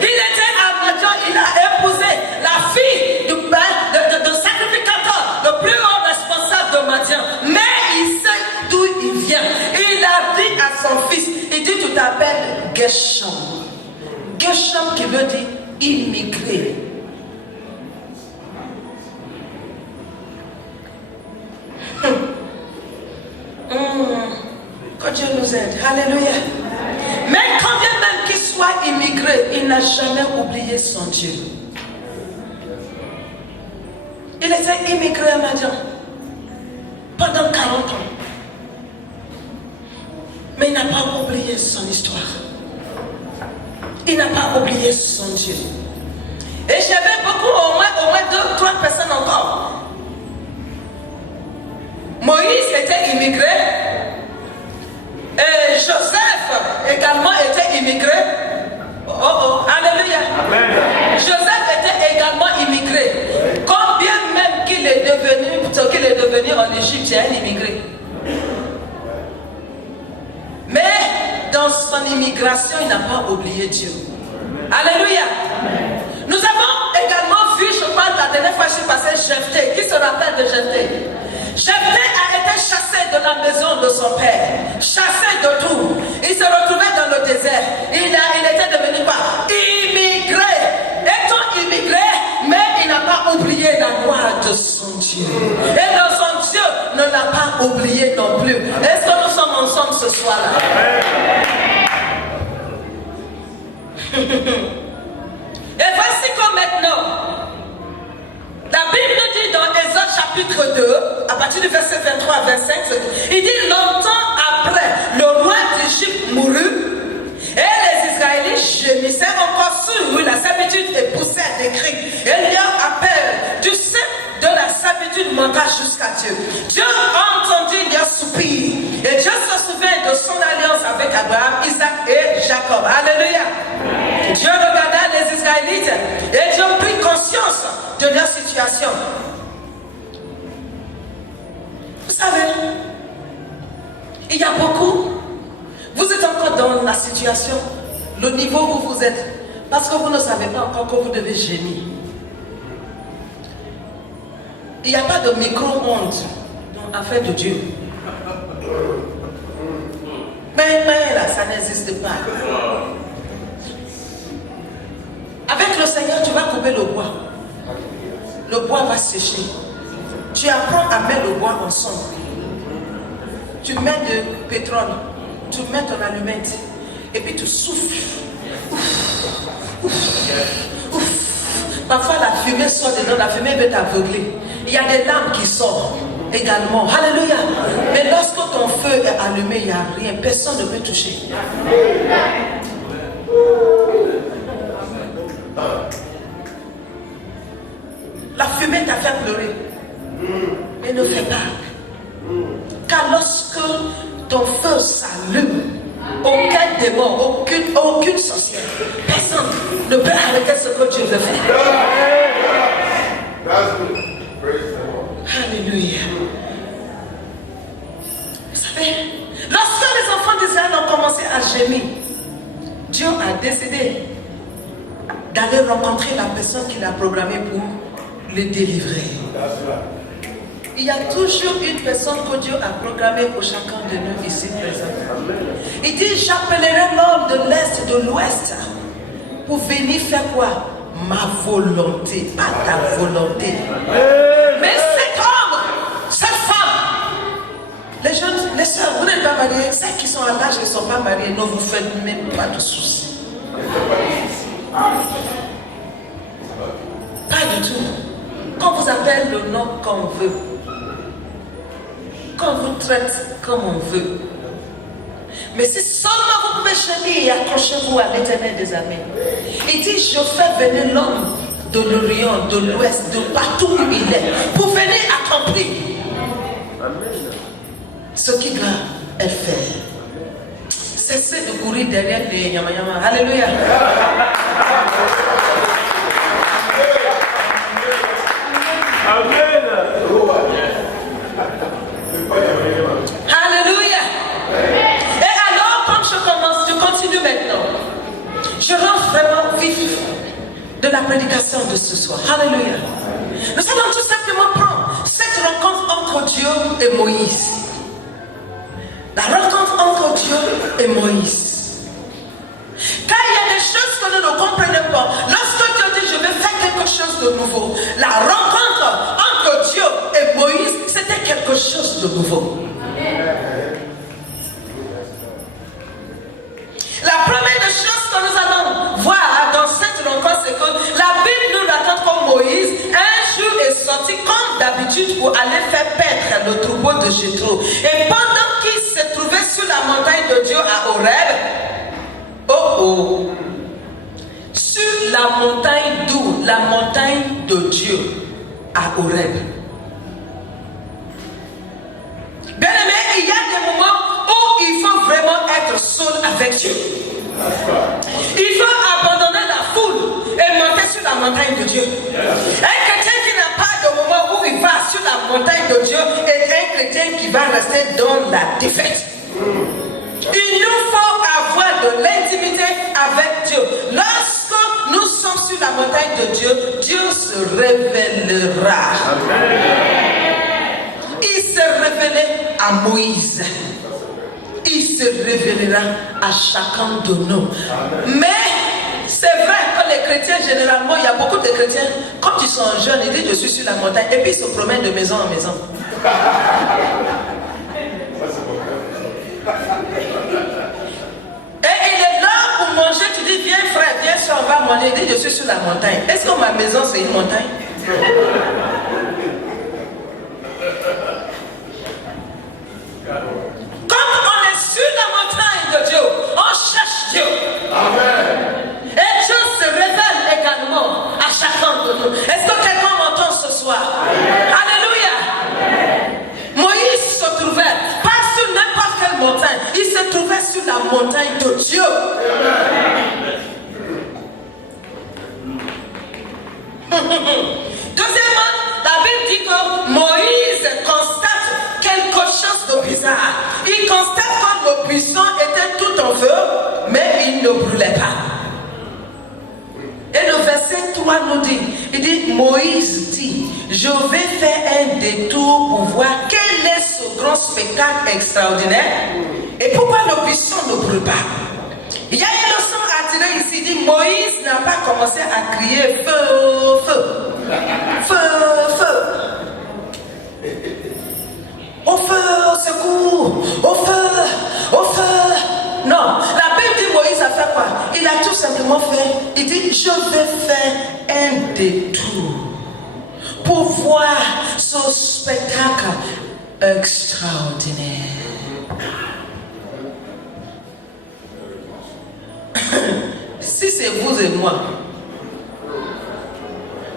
Il était à Madian, il a épousé la fille de sacrificateur, le plus haut responsable de Madian. Mais il sait d'où il vient. Il a dit à son fils, il dit, tu t'appelles Gershom. Gershom qui veut dire immigré. Que Dieu nous aide. Alléluia. Mais quand bien même qu'il soit immigré, il n'a jamais oublié son Dieu. Il était immigré à Madian pendant 40 ans. Mais il n'a pas oublié son histoire. Il n'a pas oublié son Dieu. Et j'avais beaucoup, au moins 2-3 personnes encore. Moïse était immigré. Et Joseph également était immigré. Oh oh, alléluia. Amen. Joseph était également immigré. Combien même qu'il est devenu en Égypte, c'est un immigré. Mais dans son immigration, il n'a pas oublié Dieu. Alléluia. Amen. Nous avons également vu, je parle la dernière fois, je suis passé Jephthé. Qui se rappelle de Jephthé? Jephthé a été chassé de la maison de son père, chassé de tout. Il se retrouvait dans le désert. Il était devenu quoi? Immigré. Étant immigré, mais il n'a pas oublié la gloire de son Dieu. Et dans son Dieu ne l'a pas oublié non plus. Est-ce que nous sommes ensemble ce soir-là? Et voici que maintenant, la Bible nous dit dans Exode chapitre 2, à partir du verset 23 à 25, il dit longtemps après, le roi d'Égypte mourut, et les Israélites gémissaient encore sur lui, la servitude et poussèrent des cris. Et leur appel du sein de la servitude monta jusqu'à Dieu. Dieu a entendu leur soupir, et Dieu se souvient de son alliance avec Abraham, Isaac et Jacob. Alléluia. Dieu regarda les Israélites et Dieu prit conscience de leur situation. Vous savez, il y a beaucoup. Vous êtes encore dans la situation, le niveau où vous êtes, parce que vous ne savez pas encore que vous devez gémir. Il n'y a pas de micro-ondes en fait de Dieu. Mais là, ça n'existe pas. Avec le Seigneur, tu vas couper le bois. Le bois va sécher. Tu apprends à mettre le bois ensemble. Tu mets du pétrole, tu mets ton allumette, et puis tu souffles. Ouf, ouf. Parfois la fumée sort dedans, la fumée veut t'aveugler. Il y a des lampes qui sortent également. Alléluia. Mais lorsque ton feu est allumé, il n'y a rien. Personne ne peut toucher. aucune sorcière, personne ne peut arrêter ce que Dieu veut faire. Alléluia. Vous savez, lorsque les enfants d'Israël ont commencé à gémir, Dieu a décidé d'aller rencontrer la personne qu'il a programmée pour les délivrer. Il y a toujours une personne que Dieu a programmée pour chacun de nous ici présents. Il dit, j'appellerai l'homme de l'Est et de l'Ouest pour venir faire quoi? Ma volonté, pas ta volonté. Mais cet homme, cette femme, les jeunes, les soeurs, vous n'êtes pas mariés, celles qui sont à l'âge et ne sont pas mariées, ne vous faites même pas de soucis. Pas du tout. Qu'on vous appelle le nom qu'on veut. Qu'on vous traite comme on veut. Mais si seulement vous pouvez chanter et accrochez-vous à l'Éternel des armées. Il dit, je fais venir l'homme de l'Orient, de l'Ouest, de partout où il est, pour venir accomplir ce qu'il doit elle faire. Cessez de courir derrière les yamayama. Alléluia. Amen. Alléluia. Et alors, quand je continue maintenant. Je rentre vraiment vif de la prédication de ce soir. Alléluia. Nous allons tout simplement prendre cette rencontre entre Dieu et Moïse. La rencontre entre Dieu et Moïse. Car il y a des choses que nous ne comprenons pas. Lorsque Dieu dit je vais faire quelque chose de nouveau, la rencontre entre Dieu et Moïse, c'était quelque chose de nouveau. La première des choses que nous allons voir dans cette rencontre, c'est que la Bible nous raconte que Moïse, un jour, est sorti comme d'habitude pour aller faire paître le troupeau de Jéthro. Et pendant qu'il se trouvait sur la montagne de Dieu à Horeb, sur la montagne d'où? La montagne de Dieu à Horeb. Bien aimé, il y a des moments où il faut vraiment être seul avec Dieu. Il faut abandonner la foule et monter sur la montagne de Dieu. Un chrétien qui n'a pas de moment où il va sur la montagne de Dieu est un chrétien qui va rester dans la défaite. Il nous faut avoir de l'intimité avec Dieu. Lorsque nous sommes sur la montagne de Dieu, Dieu se révélera. Il s'est révélé à Moïse. Il se révélera à chacun de nous. Mais c'est vrai que les chrétiens, généralement, il y a beaucoup de chrétiens, quand ils sont jeunes, ils disent je suis sur la montagne et puis ils se promènent de maison en maison. Et il est là pour manger, tu dis viens frère, viens soeur, on va manger. Il dit je suis sur la montagne. Est-ce que ma maison c'est une montagne? Sur la montagne de Dieu, on cherche Dieu. Amen. Et Dieu se révèle également à chacun de nous. Est-ce que quelqu'un m'entend ce soir? Amen. Alléluia. Amen. Moïse se trouvait pas sur n'importe quelle montagne, il se trouvait sur la montagne de Dieu. Deuxièmement, la Bible dit que Moïse constate quelque chose de bizarre. Il constate que le buisson était tout en feu, mais il ne brûlait pas. Et le verset 3 nous dit, il dit, Moïse dit, je vais faire un détour pour voir quel est ce grand spectacle extraordinaire et pourquoi le buisson ne brûle pas. Il y a une leçon à tirer ici, il dit, Moïse n'a pas commencé à crier feu, feu, feu, feu. Au feu, au secours, au feu, au feu. Non, la Bible dit Moïse a fait quoi? Il a tout simplement fait, il dit je vais faire un détour pour voir ce spectacle extraordinaire. Si c'est vous et moi,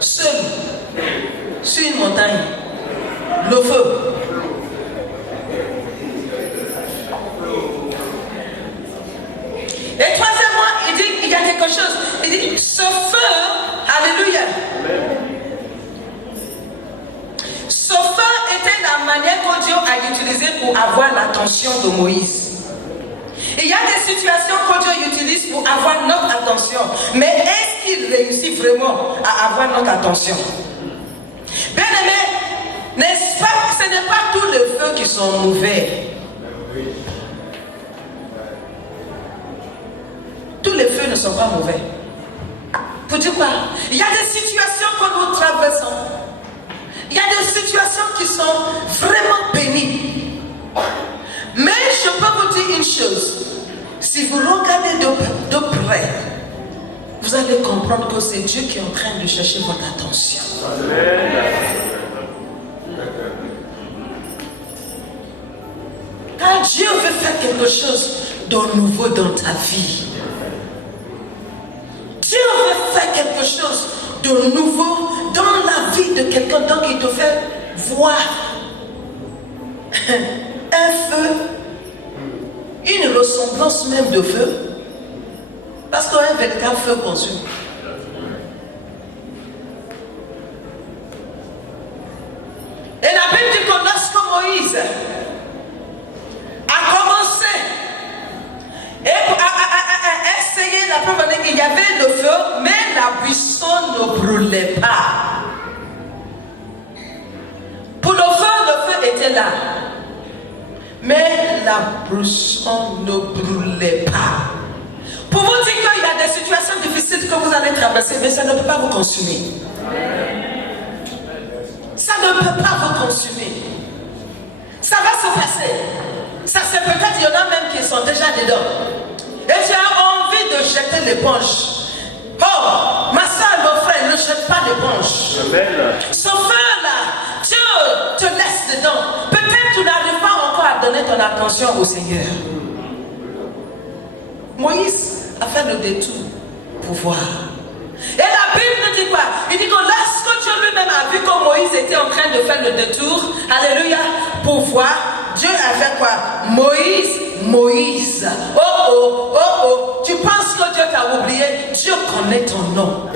seuls, sur une montagne, le feu, et troisièmement, dit, ce feu, alléluia. Ce feu était la manière que Dieu a utilisée pour avoir l'attention de Moïse. Il y a des situations que Dieu utilise pour avoir notre attention. Mais est-ce qu'il réussit vraiment à avoir notre attention? Bien aimé, n'est-ce pas, ce n'est pas tous les feux qui sont mauvais. Tous les feux ne sont pas mauvais. Pour dire quoi? Il y a des situations que nous traversons. Il y a des situations qui sont vraiment pénibles. Mais je peux vous dire une chose. Si vous regardez de près, vous allez comprendre que c'est Dieu qui est en train de chercher votre attention. Quand Dieu veut faire quelque chose de nouveau dans ta vie, Dieu veut faire quelque chose de nouveau dans la vie de quelqu'un, donc il te fait voir un feu, une ressemblance même de feu, parce qu'un véritable feu consume. Et la Bible dit que lorsque Moïse a commencé et a essayé la preuve, il y avait le feu, mais la buisson ne brûlait pas. Pour le feu était là. Mais la buisson ne brûlait pas. Pour vous dire qu'il y a des situations difficiles que vous allez traverser, mais ça ne peut pas vous consumer. Ça ne peut pas vous consumer. Ça va se passer. Ça c'est peut-être, il y en a même qui sont déjà dedans. Et tu as envie de jeter l'éponge. Oh, ma soeur, mon frère, ne jette pas l'éponge. Ce feu-là, Dieu te laisse dedans. Peut-être tu n'arrives pas encore à donner ton attention au Seigneur. Moïse a fait le détour pour voir. Et la Bible ne dit quoi? Il dit que lorsque Dieu lui-même a vu que Moïse était en train de faire le détour, alléluia, pour voir, Dieu a fait quoi? Moïse, Moïse. Oh oh, oh oh. Tu penses que Dieu t'a oublié? Dieu connaît ton nom.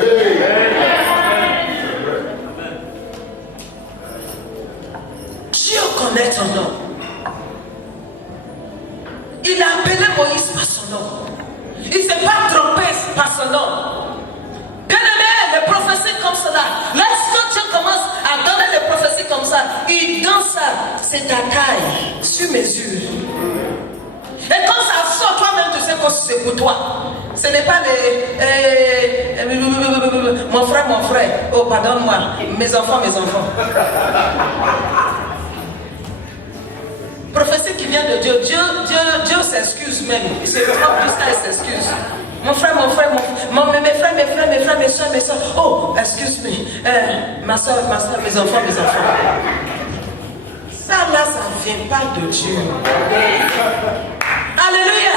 Dieu connaît ton nom. Il a appelé Moïse par son nom. Il ne s'est pas trompé par son nom. Bien aimé, les prophéties comme cela, lorsque Dieu commence à donner les prophéties comme ça, il donne ça, c'est ta taille, sur mesure. Et quand ça sort, toi-même tu sais que c'est pour toi. Ce n'est pas mon frère, oh pardonne-moi, mes enfants. Prophétie qui vient de Dieu, Dieu s'excuse même, il se trompe jusqu'à il s'excuse. Mon frère, mes soeurs, oh, excuse-moi, ma soeur, mes enfants. Ça là, ça ne vient pas de Dieu. Alléluia.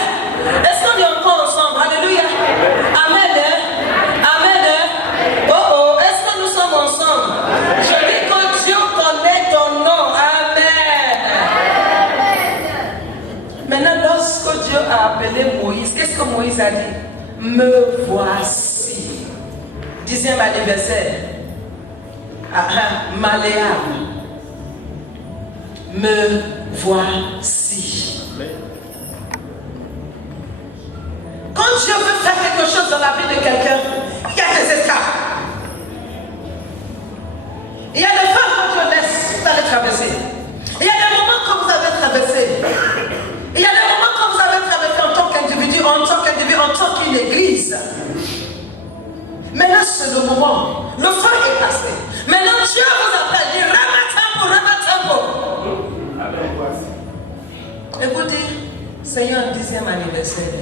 Est-ce qu'on est encore ensemble? Alléluia. Amen. Amen. Oh, est-ce que nous sommes ensemble? Je dis que Dieu connaît ton nom. Amen. Maintenant, lorsque Dieu a appelé Moïse, qu'est-ce que Moïse a dit? Me voici. 10e anniversaire. Malléable. Me voici. Quand Dieu veut faire quelque chose dans la vie de quelqu'un, il y a des étapes. Il y a des fois que Dieu laisse, vous allez traverser. Il y a des moments que vous avez traversé. Il y a des moments que vous avez traversé en tant qu'individu, en tant qu'une église. Maintenant, c'est le moment. Le feu est passé. Maintenant, Dieu vous appelle. Il ramatampo. Et vous dites, Seigneur, 10e anniversaire.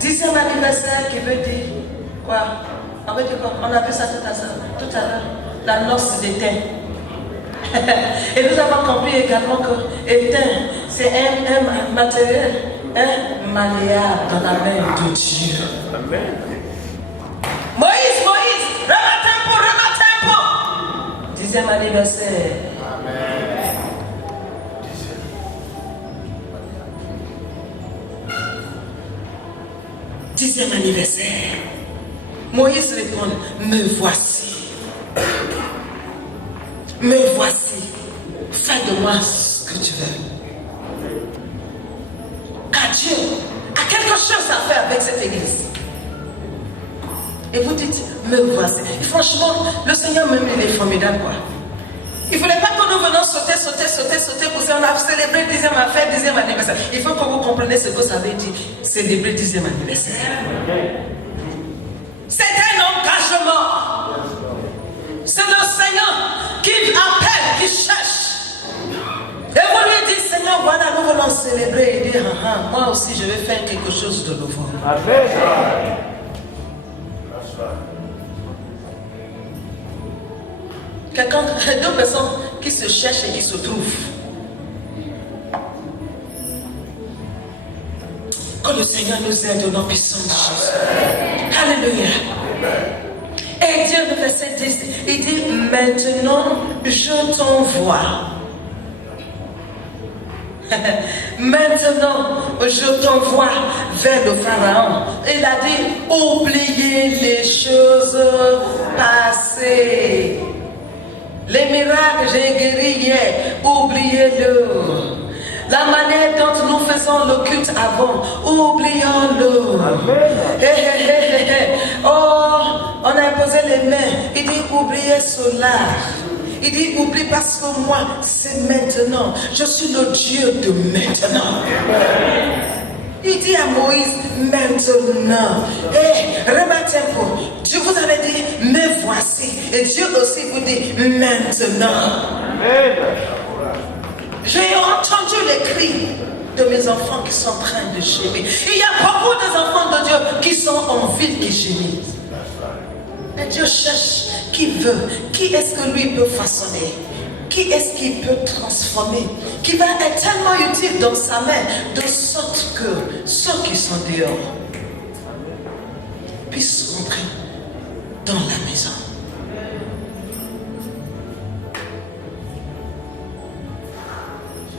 10e anniversaire qui veut dire quoi? On veut dire quoi? On a vu ça tout à l'heure. La noce d'étain. Et nous avons compris également que étain, c'est un matériel, un malléable dans la main de Dieu. Amen. Moïse, ramatempo. 10e anniversaire. Amen. 10e anniversaire. Moïse répond, me voici. Me voici. Fais de moi ce que tu veux. Car Dieu a quelque chose à faire avec cette église. Et vous dites, me voici. Et franchement, le Seigneur même, il est formidable, quoi. Il ne voulait pas que nous venions sauter pour dire on a célébré le 10e affaire, 10e anniversaire. Il faut que vous compreniez ce que ça veut dire, célébrer le 10e anniversaire. C'est un engagement. C'est le Seigneur qui appelle, qui cherche. Et vous lui dites, Seigneur, voilà, nous voulons célébrer. Et dire, moi aussi, je vais faire quelque chose de nouveau. Amen. Quelqu'un, deux personnes qui se cherchent et qui se trouvent. Que le Seigneur nous aide au nom puissant de Jésus. Alléluia. Et Dieu, le verset 10, il dit, maintenant je t'envoie. Maintenant je t'envoie vers le Pharaon. Il a dit, oubliez les choses passées. Les miracles que j'ai guéris hier, oubliez-le. La manière dont nous faisons le culte avant, oublions-le. Oh, on a imposé les mains. Il dit, oubliez cela. Il dit, oublie parce que moi, c'est maintenant. Je suis le Dieu de maintenant. Il dit à Moïse, maintenant. Remettez un peu. Dieu vous avait dit, me voici. Et Dieu aussi vous dit, maintenant. Amen. J'ai entendu les cris de mes enfants qui sont en train de gémir. Il y a beaucoup d'enfants de Dieu qui sont en ville qui gémissent. Et Dieu cherche qui veut. Qui est-ce que lui peut façonner? Qui est-ce qui peut transformer? Qui va être tellement utile dans sa main, de sorte que ceux qui sont dehors puissent rentrer dans la maison.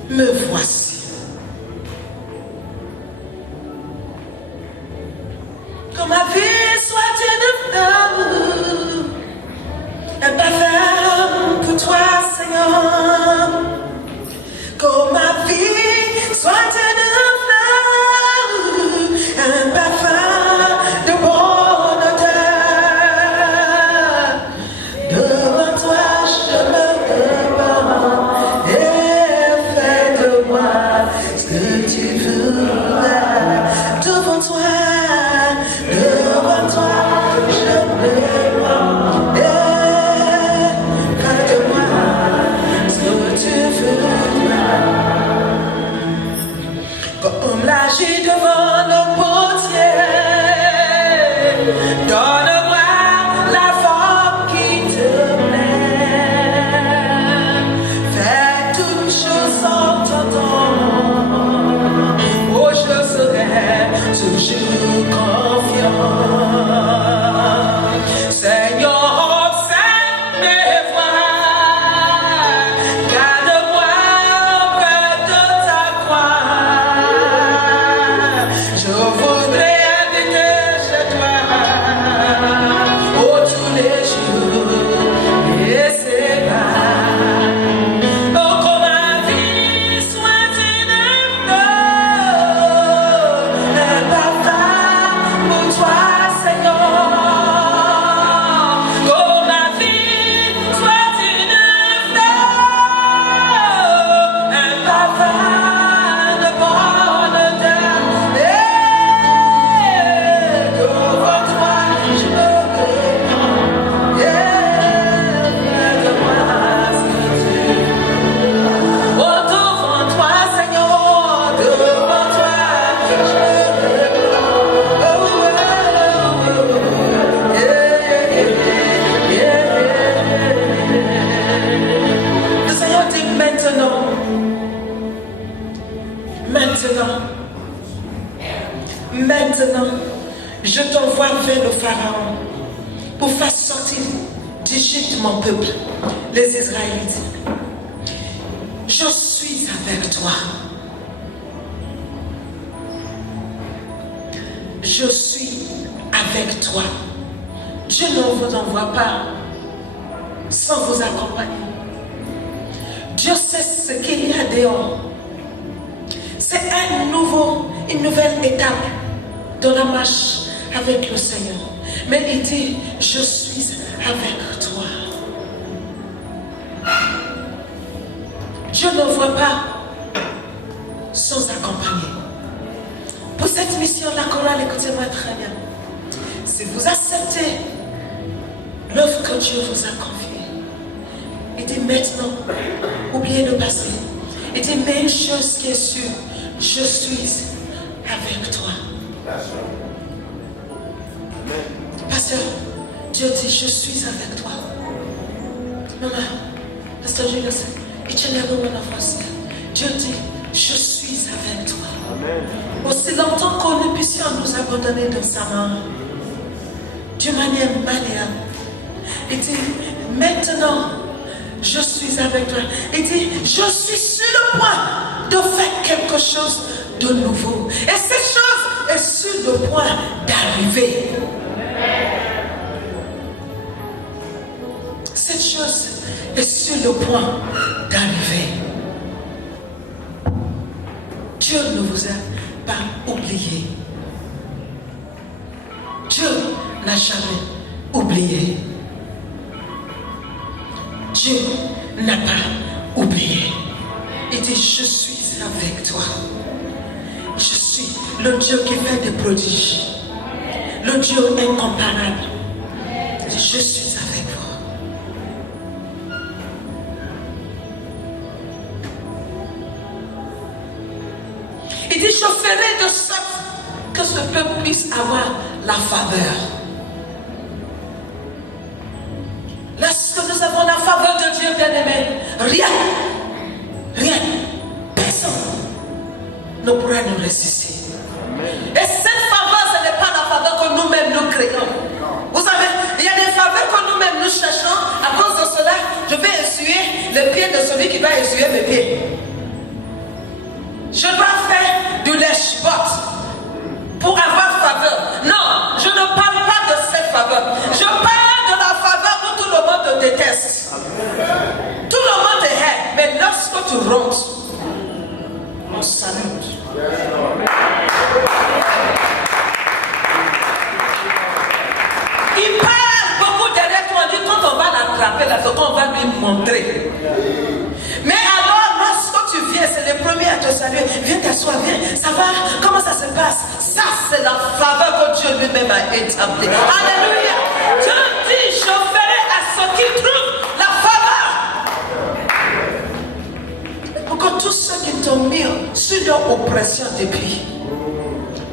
Me voici. Que ma vie soit une fleur, un parfum pour toi, Seigneur. Que ma vie soit une fleur, un parfum de bonne odeur. Devant toi, je me demande et fais de moi ce que tu voudras. Devant toi, je me demande et fais de moi ce que tu voudras. Comme l'agit devant le potier, donne-moi la forme qui te plaît. Fais toutes choses en ton temps. Oh, je serai toujours confiant. Seigneur, observe mes voies. Garde-moi près de ta croix. Je voudrais habiter chez toi, oh, tous les jours, et c'est pas. Oh, que ma vie soit une fleur, un parfum pour toi, Seigneur. Que ma vie soit une fleur, un parfum de bonne odeur. Et devant toi, je me répands. Et fais-de-moi ce que tu veux. Oh, devant toi, Seigneur, devant toi, je me répands. Oh, le Seigneur dit maintenant, je t'envoie vers le Pharaon pour faire sortir d'Égypte mon peuple, les Israélites. Je suis avec toi. je suis avec toi. Dieu ne vous envoie pas sans vous accompagner. Dieu sait ce qu'il y a dehors. C'est une nouvelle étape dans la marche avec le Seigneur. Mais il dit, je suis avec toi. Dieu ne voit pas sans accompagner. Pour cette mission, la chorale, écoutez-moi très bien. Si vous acceptez l'œuvre que Dieu vous a confiée, il dit maintenant, oubliez le passé. Il dit, mais une chose qui est sûre, je suis avec toi. Pasteur, Dieu dit, je suis avec toi. Maman, Pasteur Dieu le sait. Dieu dit, je suis avec toi. Amen. Aussi longtemps que nous puissions nous abandonner dans sa main, d'une manière malléable. Il dit, maintenant, je suis avec toi. Il dit, je suis sur le point de faire quelque chose de nouveau. Et cette chose est sur le point d'arriver. Cette chose est sur le point d'arriver. Dieu ne vous a pas oublié. Dieu n'a jamais oublié. Dieu n'a pas oublié. Il dit, je suis avec toi. Je suis le Dieu qui fait des prodiges. Le Dieu incomparable. Je suis avec vous. Il dit, je ferai de sorte que ce peuple puisse avoir la faveur. Lorsque nous avons la faveur de Dieu, bien-aimé, rien, personne ne pourra nous résister. Et cette faveur, ce n'est pas la faveur que nous-mêmes nous créons. Vous savez, il y a des faveurs que nous-mêmes nous cherchons. À cause de cela, je vais essuyer les pieds de celui qui va essuyer mes pieds. Je dois faire du lèche-botte pour avoir faveur. Non, je ne parle pas de cette faveur. Je parle de la faveur où tout le monde te déteste. Tout le monde te hait. Mais lorsque tu rentres, on salute. Il parle beaucoup derrière toi. On dit quand on va l'attraper, là, c'est qu'on va lui montrer. Mais alors, lorsque tu viens, c'est le premier à te saluer. Viens t'asseoir, viens. Ça va? Comment ça se passe? Ça, c'est la faveur que Dieu lui-même a établie. Alléluia. Dieu dit, je ferai à ceux qui trouvent la faveur. Pour que tous ceux qui t'ont mis sur leur oppression depuis,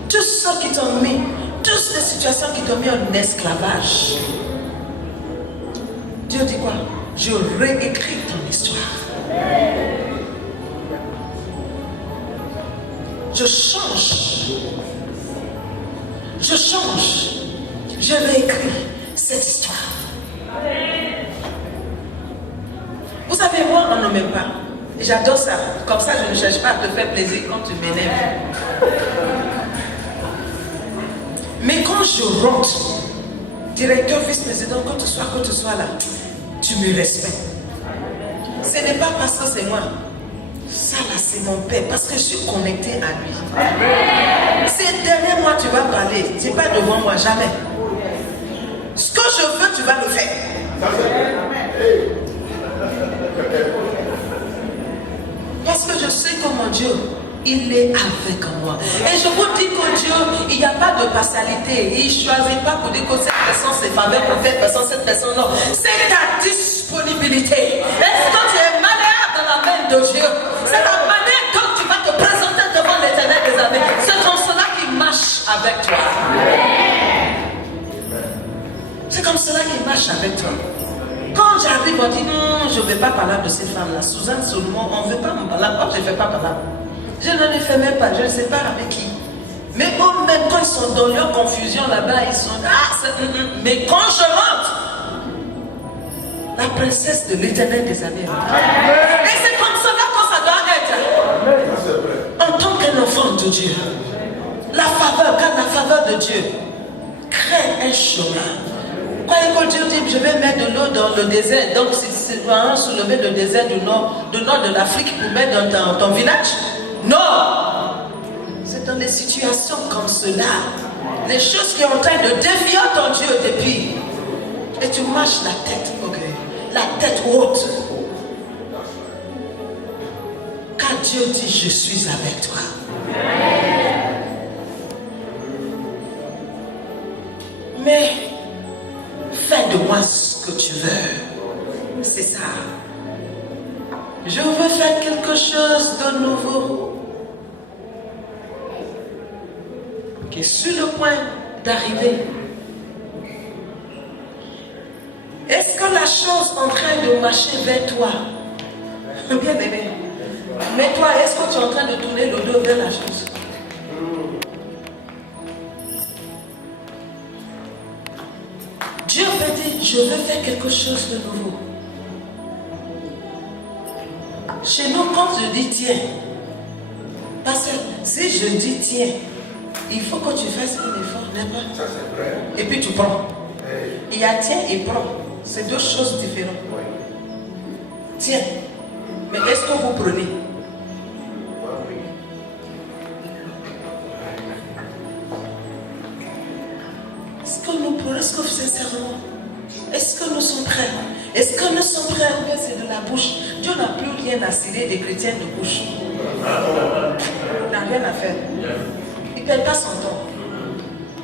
tous ceux qui t'ont mis, toutes les situations qui t'ont mis en esclavage, Dieu dit quoi? Je réécris ton histoire. Je change. Je change. Je réécris cette histoire. Vous savez, moi, on ne m'aime pas. J'adore ça. Comme ça, je ne cherche pas à te faire plaisir quand tu m'énerves. Mais quand je rentre, directeur, vice-président, quand tu sois là, tu me respectes. Ce n'est pas parce que c'est moi. Ça là, c'est mon Père, parce que je suis connecté à lui. C'est derrière moi tu vas parler, c'est pas devant moi, jamais. Ce que je veux, tu vas le faire. Parce que je sais que mon Dieu, il est avec moi. Et je vous dis que Dieu, il n'y a pas de partialité. Il ne choisit pas pour dire que cette personne c'est faveur pour cette personne non. C'est ta disponibilité. Est-ce que tu es malade dans la main de Dieu? C'est la manière dont tu vas te présenter devant l'Éternel des armées. C'est comme cela qu'il marche avec toi. C'est comme cela qu'il marche avec toi. Quand j'arrive, on dit non, je ne vais pas parler de cette femme-là. Suzanne Solomon, on ne veut pas me parler. Pourquoi je ne fais pas parler? Je ne les fais même pas, je ne sais pas avec qui. Mais eux-mêmes, quand ils sont dans leur confusion là-bas, ils sont mais quand je rentre, la princesse de l'Éternel des armées. Et c'est comme cela que ça doit être. En tant qu'un enfant de Dieu. La faveur, car la faveur de Dieu crée un chemin. Quand Dieu dit, je vais mettre de l'eau dans le désert, donc c'est vraiment soulever le désert du nord de l'Afrique pour mettre dans ton village. Non! C'est dans des situations comme cela, les choses qui sont en train de défier ton Dieu depuis, et tu marches la tête haute. Car Dieu dit, je suis avec toi. Mais fais de moi ce que tu veux. C'est ça. Je veux faire quelque chose de nouveau qui est sur le point d'arriver. Est-ce que la chose est en train de marcher vers toi? Bien aimé. Mais toi, est-ce que tu es en train de tourner le dos vers la chose? Dieu peut dire, je veux faire quelque chose de nouveau. Chez nous, quand je dis tiens, parce que si je dis tiens, il faut que tu fasses un effort, n'est-ce pas? Et puis tu prends. Il y a tiens et prends. C'est deux choses différentes. Tiens, mais est-ce que vous prenez? Est-ce que nous prenons? Est-ce que sincèrement? Est-ce que nous sommes prêts? Est-ce que nous sommes prêts? Ou bien c'est de la bouche? Dieu n'a plus rien à cirer des chrétiens de bouche. Il n'a rien à faire. Il ne perd pas son temps.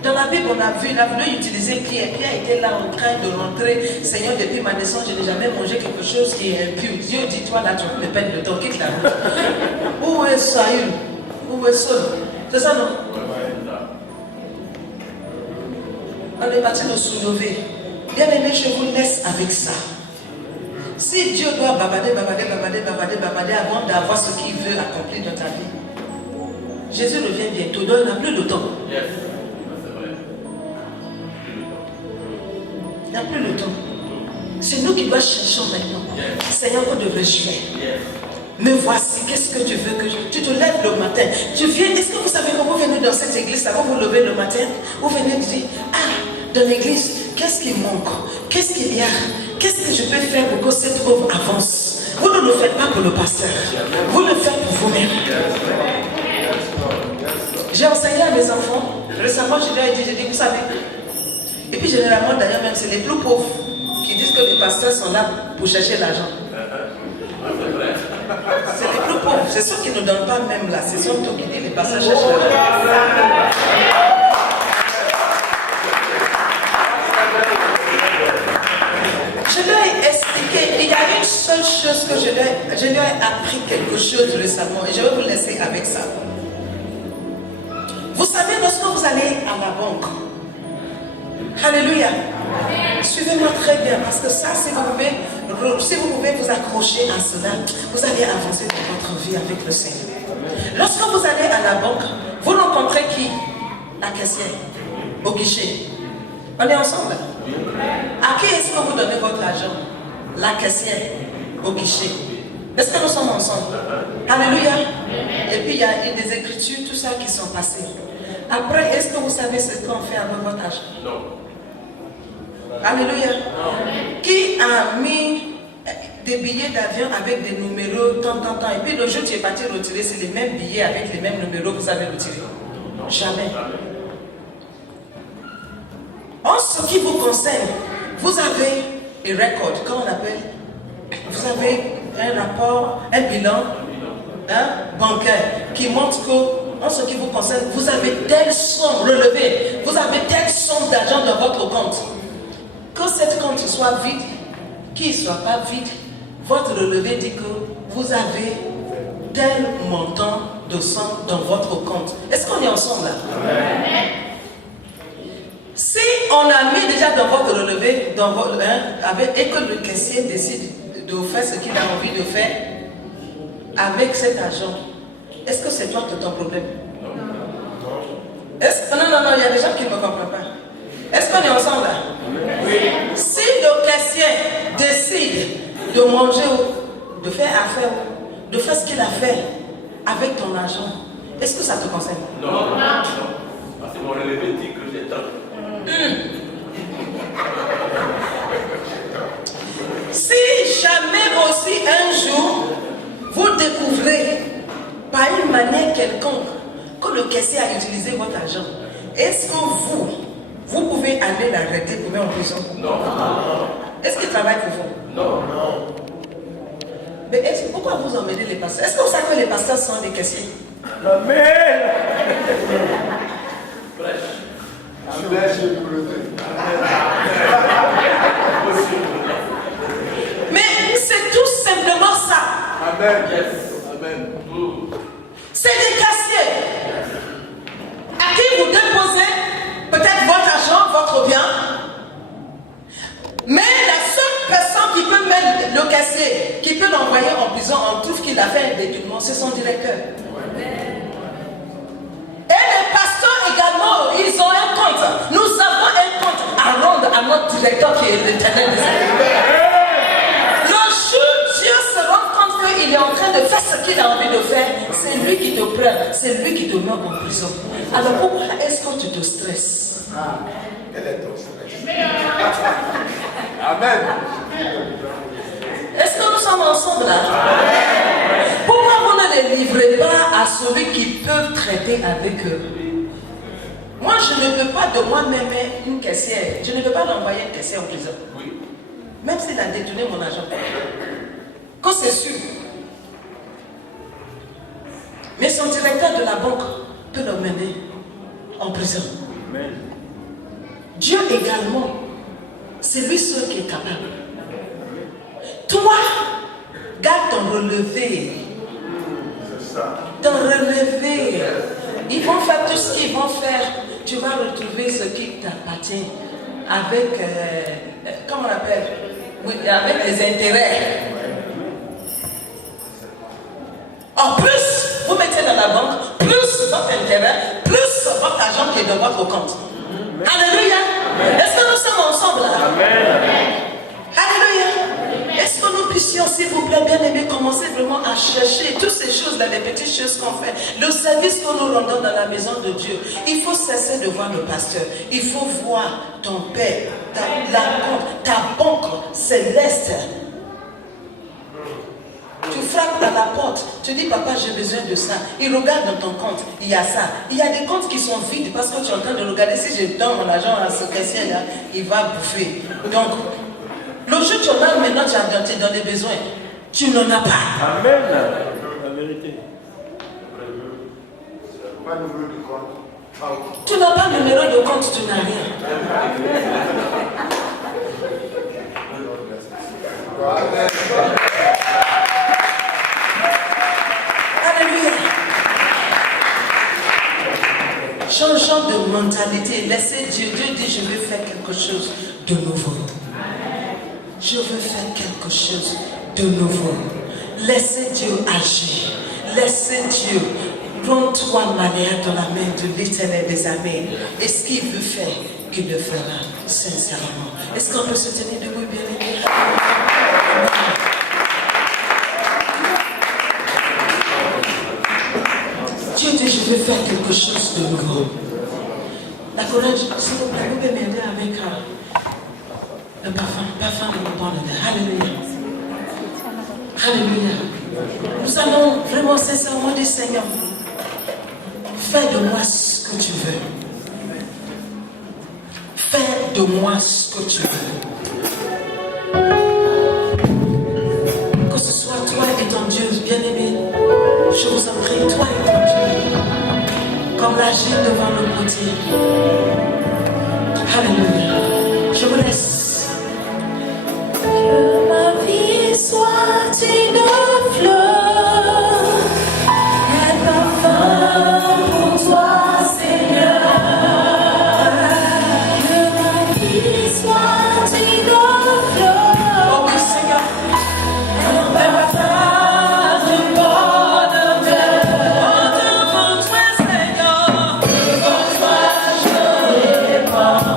Dans la Bible, on a vu, il a voulu utiliser Pierre. Pierre était là en train de rentrer. Seigneur, depuis ma naissance, je n'ai jamais mangé quelque chose qui est impur. Dieu dit, toi là, tu ne perds le temps, quitte la route. Où est Saül? Où est Saul? C'est ça, non? On est parti nous soulever. Bien aimé, je vous laisse avec ça. Si Dieu doit babader avant d'avoir ce qu'il veut accomplir dans ta vie, Jésus revient bientôt, donc il n'a plus de temps. Il n'y a plus le temps. C'est nous qui doit chercher maintenant. Seigneur, que devrais-je faire? Me voici, qu'est-ce que tu veux que je... Tu te lèves le matin. Tu viens, est-ce que vous savez quand vous venez dans cette église, quand vous levez le matin, vous venez dire, ah, dans l'église, qu'est-ce qui manque? Qu'est-ce qu'il y a? Qu'est-ce que je peux faire pour que cette œuvre avance? Vous ne le faites pas pour le pasteur. Vous le faites pour vous-même. J'ai enseigné à mes enfants. Récemment, je leur ai dit, vous savez. Et puis généralement, d'ailleurs, même c'est les plus pauvres qui disent que les pasteurs sont là pour chercher l'argent. C'est les plus pauvres. C'est ceux qui ne donnent pas même là. C'est ceux qui disent les pasteurs cherchent l'argent. Je leur ai expliqué, il y a une seule chose que je leur ai appris quelque chose récemment et je vais vous laisser avec ça. Vous savez, lorsque vous allez à la banque, alléluia, suivez-moi très bien parce que ça, si vous pouvez vous accrocher à cela, vous allez avancer dans votre vie avec le Seigneur. Lorsque vous allez à la banque, vous rencontrez qui? La caissière, au guichet. On est ensemble. À qui est-ce que vous donnez votre argent? La caissière, au guichet. Est-ce que nous sommes ensemble? Alléluia. Et puis il y a des écritures, tout ça qui sont passées. Après, est-ce que vous savez ce qu'on fait avec votre argent? Non. Alléluia. Non. Qui a mis des billets d'avion avec des numéros tant. Et puis le jour où tu es parti retirer, c'est les mêmes billets avec les mêmes numéros que vous avez retirés? Jamais. En ce qui vous concerne, vous avez un record, comment on appelle? Vous avez un rapport, un bilan bancaire qui montre que, en ce qui vous concerne, vous avez telle somme relevée, vous avez telle somme d'argent dans votre compte. Que cette compte soit vide, qu'il ne soit pas vide, votre relevé dit que vous avez tel montant de somme dans votre compte. Est-ce qu'on est ensemble là? Amen. Si on a mis déjà dans votre relevé, et que le caissier décide de faire ce qu'il a envie de faire avec cet argent, est-ce que c'est toi ton problème? Non, il y a des gens qui ne me comprennent pas. Est-ce qu'on est ensemble là? Oui. Si le caissier décide de manger ou de faire affaire, de faire ce qu'il a fait avec ton argent, est-ce que ça te concerne? Non. utiliser votre argent, est-ce que vous pouvez aller l'arrêter pour mettre en prison? Non. Est-ce qu'il travaille pour vous? Non. Mais pourquoi vous emmenez les pasteurs? Est-ce que vous savez que les pasteurs sont des caissiers? Amen. Mais c'est tout simplement ça. Amen. Yes. Amen. C'est des caissiers à qui vous déposez peut-être votre argent, votre bien. Mais la seule personne qui peut mettre le caissier, qui peut l'envoyer en prison, on trouve qu'il a fait un détournement, c'est son directeur. Et les pasteurs également, ils ont un compte. Nous avons un compte à rendre à notre directeur qui est l'Éternel des armées. Le jour où Dieu se rend compte qu'il est en train de faire ce qu'il a envie de faire, c'est lui qui te prend, c'est lui qui te met en prison. Alors pourquoi est-ce que tu te stresses? Quel est ton stress? Amen. Est-ce que nous sommes ensemble là? Pourquoi vous ne les livrez pas à celui qui peut traiter avec eux? Moi, je ne veux pas de moi-même une caissière. Je ne veux pas l'envoyer une caissière en prison. Oui. Même s'il a détourné mon argent. Quand c'est sûr. Mais son directeur de la banque peut le mener en prison. Amen. Dieu également, c'est lui seul qui est capable. Toi, garde ton relevé. C'est ça. Ton relevé. Ils vont faire tout ce qu'ils vont faire. Tu vas retrouver ce qui t'appartient avec, comment on appelle? Oui, avec les intérêts. En plus, vous mettez dans la banque, plus votre intérêt, plus votre argent qui est dans votre compte. Alléluia. Est-ce que nous sommes ensemble là? Amen. Alléluia. Est-ce que nous puissions, s'il vous plaît, bien aimés, commencer vraiment à chercher toutes ces choses-là, les petites choses qu'on fait, le service que nous rendons dans la maison de Dieu. Il faut cesser de voir le pasteur. Il faut voir ton Père, ta banque céleste. Tu frappes à la porte, tu dis papa j'ai besoin de ça. Il regarde dans ton compte, il y a ça. Il y a des comptes qui sont vides parce que tu es en train de regarder si je donne mon argent à ce caissier là, il va bouffer. Donc, le jour où tu en as maintenant, tu as dans les besoins, tu n'en as pas. Amen. La vérité. Tu n'as pas de numéro de compte, tu n'as rien. Alléluia. Changeons de mentalité. Laissez Dieu. Dieu dit, je veux faire quelque chose de nouveau. Je veux faire quelque chose de nouveau. Laissez Dieu agir. Laissez Dieu. Prends-toi manière dans la main de l'Éternel des armées. Et ce qu'il veut faire, il le fera sincèrement. Est-ce qu'on peut se tenir debout, bien aimé? Dieu dit, je veux faire quelque chose de nouveau. La courage, s'il vous plaît, vous pouvez m'aider avec le parfum de mon bon dedans. Alléluia. Alléluia. Nous allons vraiment sincèrement dire, Seigneur, fais de moi ce que tu veux. Fais de moi ce que tu veux. Que ce soit toi et ton Dieu, bien-aimé, je vous en prie, toi et ton Dieu, comme l'agir devant le potier. Alléluia. Je vous laisse. Que ma vie soit une fleur, un parfum pour toi, Seigneur. Que ma vie soit une fleur, Oh oui, Seigneur. un parfum de bonne odeur. Oh, devant toi, Seigneur. Devant toi, je répands.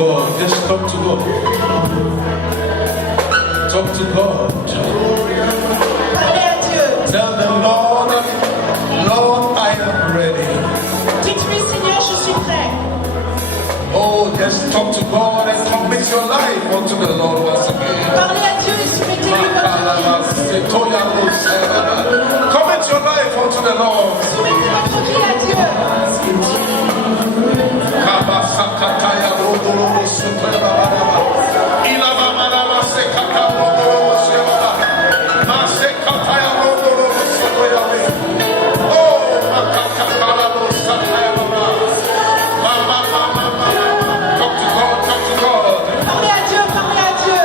God. Just talk to God. Talk to God. Parlez à Dieu. Tell the Lord, Lord, I am ready. Dites-lui, Seigneur, je suis prêt. Oh, just talk to God and commit your life unto the Lord once again. Parlez à Dieu et soumettez-lui votre vie. Commit your life unto the Lord. Soumettez votre vie à Dieu. Parlez à Dieu, parlez à Dieu.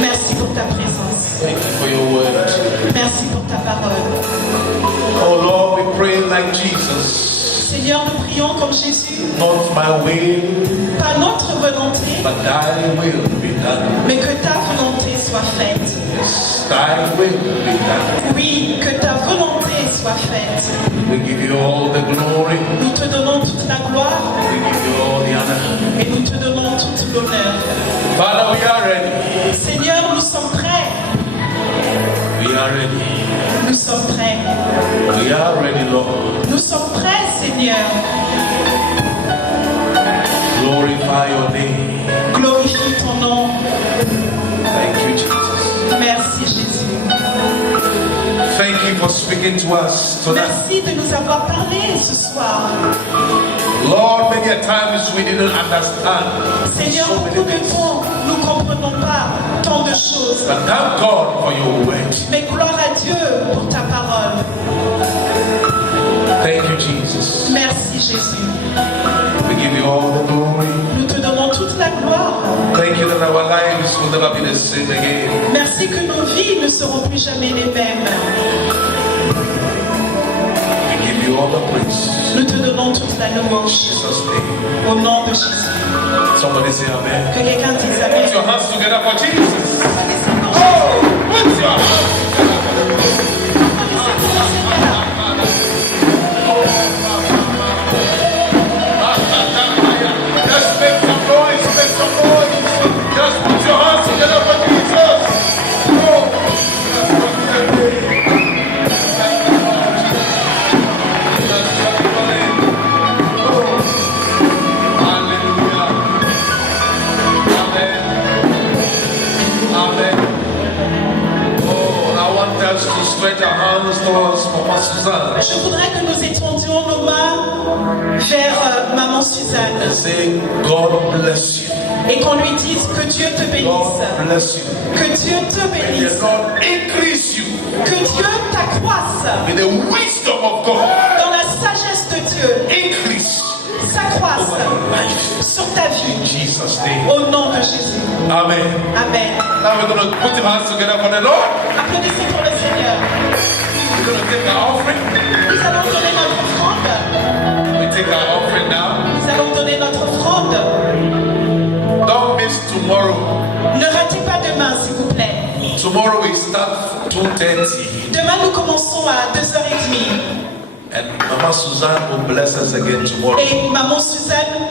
Merci pour ta présence. Thank you for your word. Merci pour ta parole. Oh Lord, we pray like Jesus. Seigneur, nous prions comme Jésus. Not my will, Pas notre volonté, but thy will be done. mais que ta volonté soit faite. Yes, thy will be done. Oui, que ta volonté soit faite. We give you all the glory. Nous te donnons toute la gloire We give you all the honor. et nous te donnons toute l'honneur. Father, we are ready. Seigneur, nous sommes prêts. We are ready. Nous sommes prêts. We are ready, Lord. Nous sommes prêts, Seigneur. Glorify your name. Glorifie ton nom. Thank you, Jesus. Merci, Jésus. Thank you for speaking to us tonight. Merci de nous avoir parlé ce soir. Lord, many a times we didn't understand Seigneur, so beaucoup many de things. fois, nous ne comprenons pas tant de choses. But thank God for your word. Mais gloire à Dieu pour ta parole. Thank you, Jesus. Merci Jésus. We give you all the glory. Nous te donnons toute la gloire. Thank you that our lives will never be the same again. Merci que nos vies ne seront plus jamais les mêmes. We give you all the praise. Nous te donnons toute la In louange. Jesus' name. Au nom de Jésus. Somebody say amen. Que quelqu'un dise Put Amen. your hands together for Jesus. Applaudissez pour Oh, put your hands together for the Lord. Applaudissez pour le Seigneur. Just make some noise, make some noise. Just put your hands together for Jesus. Oh, that's what we do. Thank you, Lord Jesus. That's what we do. Oh, hallelujah. Amen. Amen. Oh, I want us to stretch our hands towards Mama Suzanne Je voudrais que nous étendions nos mains vers Maman Suzanne and say, God bless you. et qu'on lui dise que Dieu te bénisse. God bless you. Que Dieu te May the bénisse. Lord increase you Que Dieu t'accroisse with the wisdom of God. dans la sagesse de Dieu. Increase S'accroisse over your life. sur ta In vie. Jesus' name. Au nom de Jésus. Amen. Amen. Now we're going to put your hands together for the Lord. Applaudissez pour le Seigneur. We're going to take our offering. Nous allons donner notre offrande. We take our offering now. Nous allons donner notre offrande. Don't miss tomorrow. Ne ratez pas demain, s'il vous plaît. Tomorrow we start 2:30. Demain, nous commençons à 2h30. And Mama Suzanne will bless us again tomorrow. Et Maman Suzanne